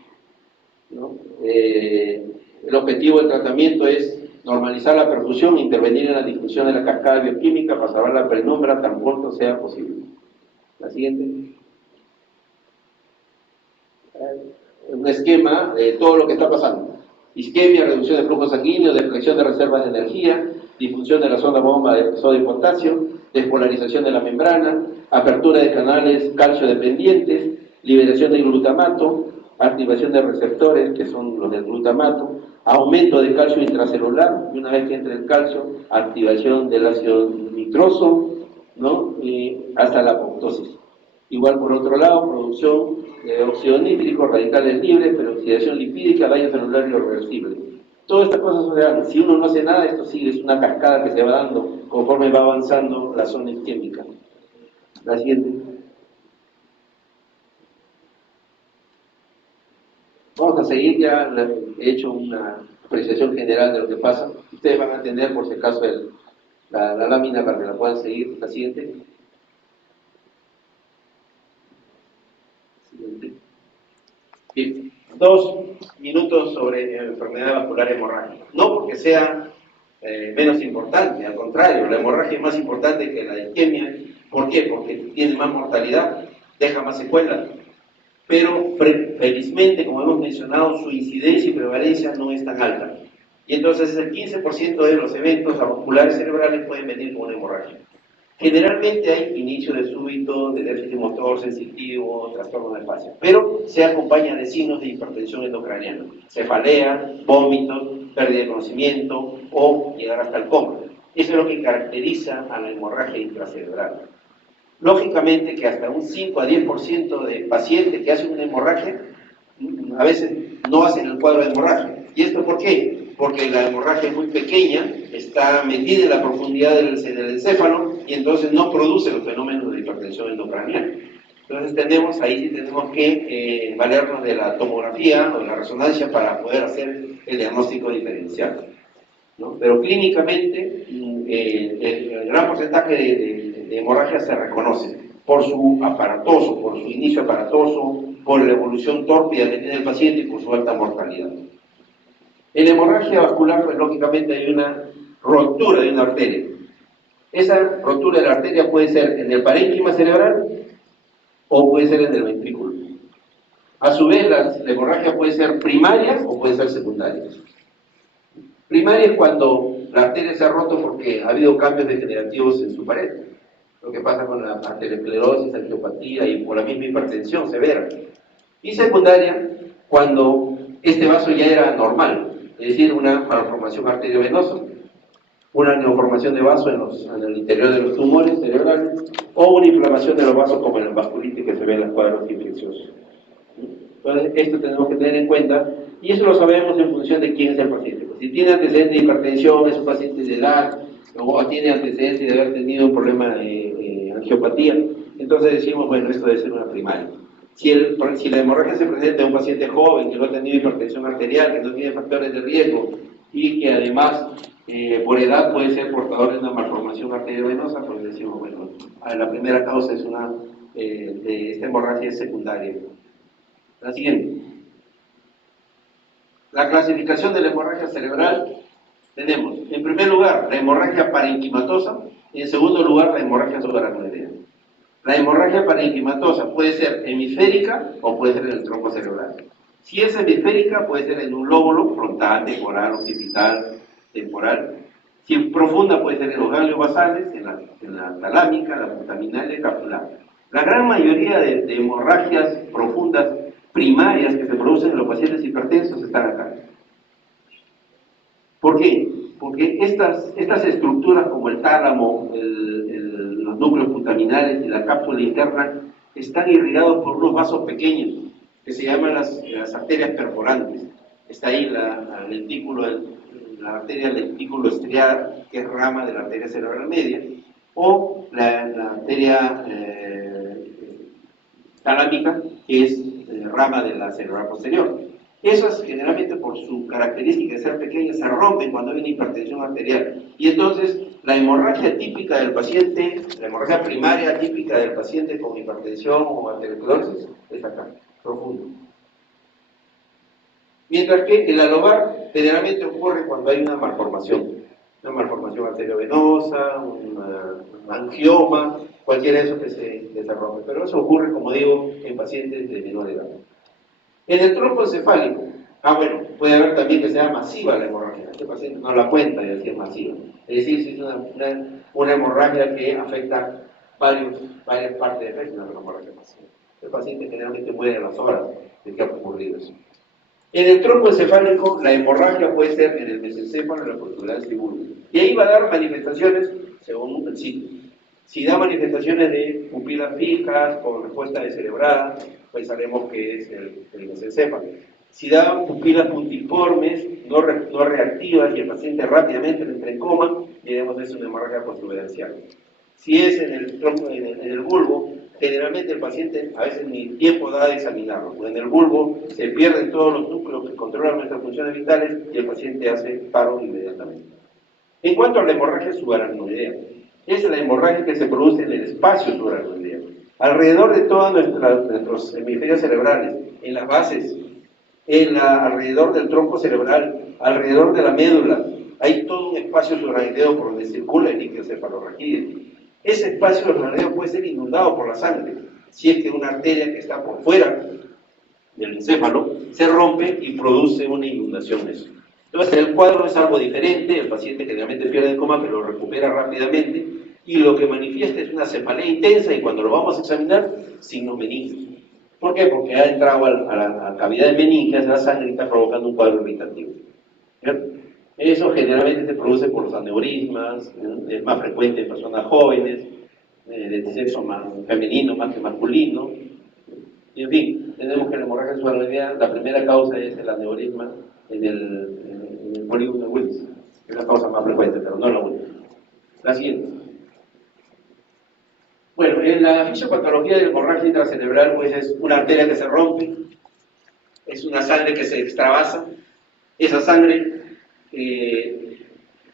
¿no? El objetivo del tratamiento es normalizar la perfusión, intervenir en la difusión de la cascada bioquímica para salvar la penumbra tan pronto sea posible. La siguiente. Un esquema de todo lo que está pasando: isquemia, reducción de flujo sanguíneo, deflexión de reservas de energía, difusión de la zona bomba de sodio y potasio, despolarización de la membrana, apertura de canales calcio dependientes, liberación de glutamato, activación de receptores que son los del glutamato, aumento de calcio intracelular, y una vez que entre el calcio, activación del ácido nitroso, ¿no? Hasta la apoptosis. Igual por otro lado, producción de óxido nítrico, radicales libres, peroxidación lipídica, daño celular irreversible. Todas estas cosas se dan. Si uno no hace nada, esto sí es una cascada que se va dando conforme va avanzando la zona isquémica. La siguiente. Vamos a seguir, ya he hecho una apreciación general de lo que pasa. Ustedes van a entender por si acaso la lámina para que la puedan seguir. La siguiente. Bien, 2 minutos sobre enfermedad vascular hemorrágica. No porque sea menos importante, al contrario, la hemorragia es más importante que la isquemia. ¿Por qué? Porque tiene más mortalidad, deja más secuelas. Pero felizmente, como hemos mencionado, su incidencia y prevalencia no es tan alta. Y entonces el 15% de los eventos vasculares cerebrales pueden venir con una hemorragia. Generalmente hay inicio de súbito, de déficit motor sensitivo, trastorno de fascia, pero se acompaña de signos de hipertensión endocraniana, cefalea, vómitos, pérdida de conocimiento o llegar hasta el coma. Eso es lo que caracteriza a la hemorragia intracerebral. Lógicamente que hasta un 5 a 10% de pacientes que hacen una hemorragia, a veces no hacen el cuadro de hemorragia. ¿Y esto por qué? Porque la hemorragia es muy pequeña, está metida en la profundidad del encéfalo y entonces no produce los fenómenos de hipertensión endocraniana. Entonces ahí sí tenemos que valernos de la tomografía o de la resonancia para poder hacer el diagnóstico diferencial, ¿no? Pero clínicamente el gran porcentaje de hemorragia se reconoce por su aparatoso, por su inicio aparatoso, por la evolución tórpida que tiene el paciente y por su alta mortalidad. En la hemorragia vascular, pues lógicamente hay una rotura de una arteria. Esa rotura de la arteria puede ser en el parénquima cerebral o puede ser en el ventrículo. A su vez, la hemorragia puede ser primaria o puede ser secundaria. Primaria es cuando la arteria se ha roto porque ha habido cambios degenerativos en su pared. Lo que pasa con la arteriosclerosis, angiopatía y por la misma hipertensión severa. Y secundaria, cuando este vaso ya era normal, es decir, una malformación arteriovenosa, una neoformación de vaso en el interior de los tumores cerebrales o una inflamación de los vasos como en el vasculitis que se ve en los cuadros infecciosos. Entonces, esto tenemos que tener en cuenta y eso lo sabemos en función de quién es el paciente. Pues, si tiene antecedentes de hipertensión, es un paciente de edad o tiene antecedentes de haber tenido un problema de angiopatía, entonces decimos, bueno, esto debe ser una primaria. Si la hemorragia se presenta en un paciente joven que no ha tenido hipertensión arterial, que no tiene factores de riesgo y que además por edad puede ser portador de una malformación arteriovenosa, pues decimos, bueno, la primera causa es de esta hemorragia es secundaria. La siguiente. La clasificación de la hemorragia cerebral tenemos, en primer lugar, la hemorragia parenquimatosa y en segundo lugar, la hemorragia subaracnoidea. La hemorragia parenquimatosa puede ser hemisférica o puede ser en el tronco cerebral. Si es hemisférica, puede ser en un lóbulo frontal, temporal, occipital, temporal. Si es profunda, puede ser en los ganglios basales, en la talámica, la putaminal y la capsular. La gran mayoría de hemorragias profundas primarias que se producen en los pacientes hipertensos están acá. ¿Por qué? Porque estas estructuras como el tálamo, los núcleos putaminales y la cápsula interna están irrigados por unos vasos pequeños que se llaman las arterias perforantes. Está ahí la arteria lentículo estriada, que es rama de la arteria cerebral media, o la arteria talámica, que es rama de la cerebral posterior. Esas generalmente por su característica de ser pequeñas se rompen cuando hay una hipertensión arterial. Y entonces la hemorragia típica del paciente, la hemorragia primaria típica del paciente con hipertensión o arteriosclerosis es acá, profundo. Mientras que el alobar generalmente ocurre cuando hay una malformación arteriovenosa, un angioma, cualquiera de esos que se rompe. Pero eso ocurre, como digo, en pacientes de menor edad. En el tronco encefálico, puede haber también que sea masiva la hemorragia. Este paciente no la cuenta y así es masiva. Es decir, si es una hemorragia que afecta varias partes del pecho, una hemorragia masiva. El paciente generalmente muere a las horas de que ha ocurrido eso. En el tronco encefálico, la hemorragia puede ser en el mesencéfalo, en la protuberancia y bulbo. Y ahí va a dar manifestaciones según el sitio. Si da manifestaciones de pupilas fijas con respuesta descerebrada, pensaremos que es el mesencéfalo. Si da pupilas puntiformes, no reactivas y el paciente rápidamente entra en coma, diremos que es una hemorragia postplural. Si es en el bulbo, generalmente el paciente a veces ni tiempo da de examinarlo, porque en el bulbo se pierden todos los núcleos que controlan nuestras funciones vitales y el paciente hace paro inmediatamente. En cuanto a la hemorragia subaracnoidea, es la hemorragia que se produce en el espacio subaracnoideo, alrededor de todos nuestros hemisferios cerebrales, en las bases, alrededor del tronco cerebral, alrededor de la médula. Hay todo un espacio subaracnoideo por donde circula el líquido cefalorraquídeo. Ese espacio subaracnoideo puede ser inundado por la sangre, si es que una arteria que está por fuera del encéfalo se rompe y produce una inundación de eso. Entonces el cuadro es algo diferente, el paciente generalmente pierde el coma pero lo recupera rápidamente y lo que manifiesta es una cefalea intensa y cuando lo vamos a examinar, signos meningios. ¿Por qué? Porque ha entrado a la cavidad de meningias, la sangre está provocando un cuadro irritativo. ¿Cierto? Eso generalmente se produce por los aneurismas, es más frecuente en personas jóvenes, de sexo más femenino más que masculino. Y en fin, tenemos que la hemorragia subaracnoidea, la primera causa es el aneurisma en el polígono de Willis, es la causa más frecuente, pero no la única. La siguiente. Bueno, en la fisiopatología de la hemorragia intracerebral, pues es una arteria que se rompe, es una sangre que se extravasa, esa sangre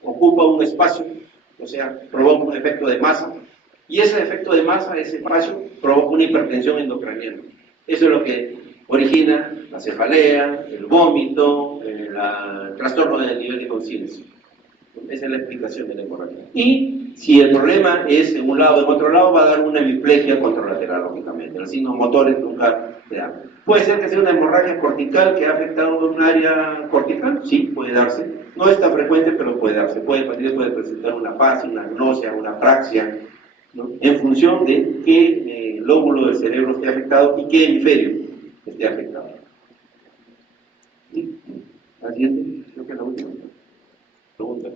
ocupa un espacio, o sea, provoca un efecto de masa, y ese efecto de masa, ese espacio, provoca una hipertensión endocraniana. Eso es lo que origina la cefalea, el vómito, el trastorno del nivel de conciencia. Esa es la explicación de la hemorragia. Y si el problema es en un lado o en otro lado, va a dar una hemiplegia contralateral, lógicamente. Los signos motores nunca se dan. ¿Puede ser que sea una hemorragia cortical que ha afectado un área cortical? Sí, puede darse. No es tan frecuente, pero puede darse. El paciente puede presentar una fascia, una agnosia, una praxia, ¿no? En función de qué lóbulo del cerebro esté afectado y qué hemisferio esté afectado. ¿Sí? ¿La siguiente? Creo que es la última pregunta.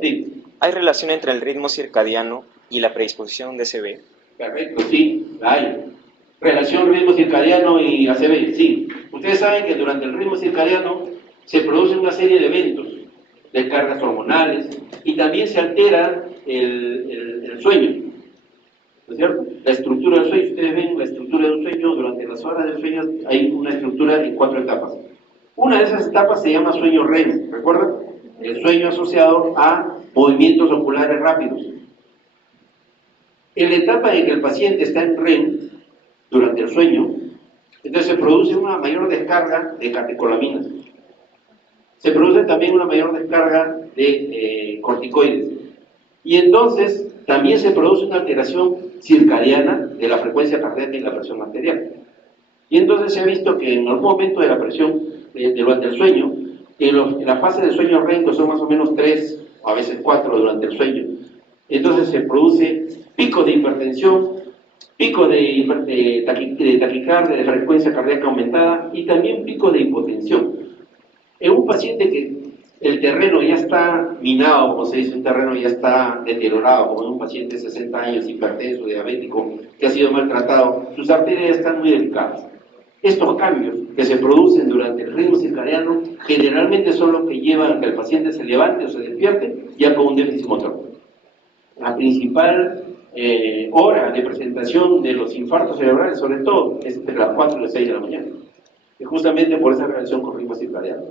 Sí. ¿Hay relación entre el ritmo circadiano y la predisposición de ACV? Perfecto, sí, hay. Relación ritmo circadiano y ACV, sí. Ustedes saben que durante el ritmo circadiano se produce una serie de eventos, descargas hormonales, y también se altera el sueño, ¿no es cierto? La estructura del sueño, ustedes ven la estructura del sueño, durante las horas del sueño hay una estructura en 4 etapas. Una de esas etapas se llama sueño REM, ¿recuerdan? El sueño asociado a movimientos oculares rápidos. En la etapa en que el paciente está en REM, durante el sueño, entonces se produce una mayor descarga de catecolaminas. Se produce también una mayor descarga de corticoides. Y entonces también se produce una alteración circadiana de la frecuencia cardíaca y la presión arterial. Y entonces se ha visto que en algún momento de la presión durante el sueño, en la fase del sueño REM, que son más o menos 3 o a veces 4 durante el sueño, entonces se produce picos de hipertensión, picos de taquicardia, de frecuencia cardíaca aumentada y también picos de hipotensión. En un paciente que el terreno ya está minado, como se dice, un terreno ya está deteriorado, como en un paciente de 60 años, hipertenso, diabético, que ha sido maltratado, sus arterias están muy delicadas. Estos cambios que se producen durante el ritmo circadiano generalmente son los que llevan a que el paciente se levante o se despierte ya con un déficit motor. La principal hora de presentación de los infartos cerebrales, sobre todo, es entre las 4 y las 6 de la mañana. Y justamente por esa relación con ritmo circadiano.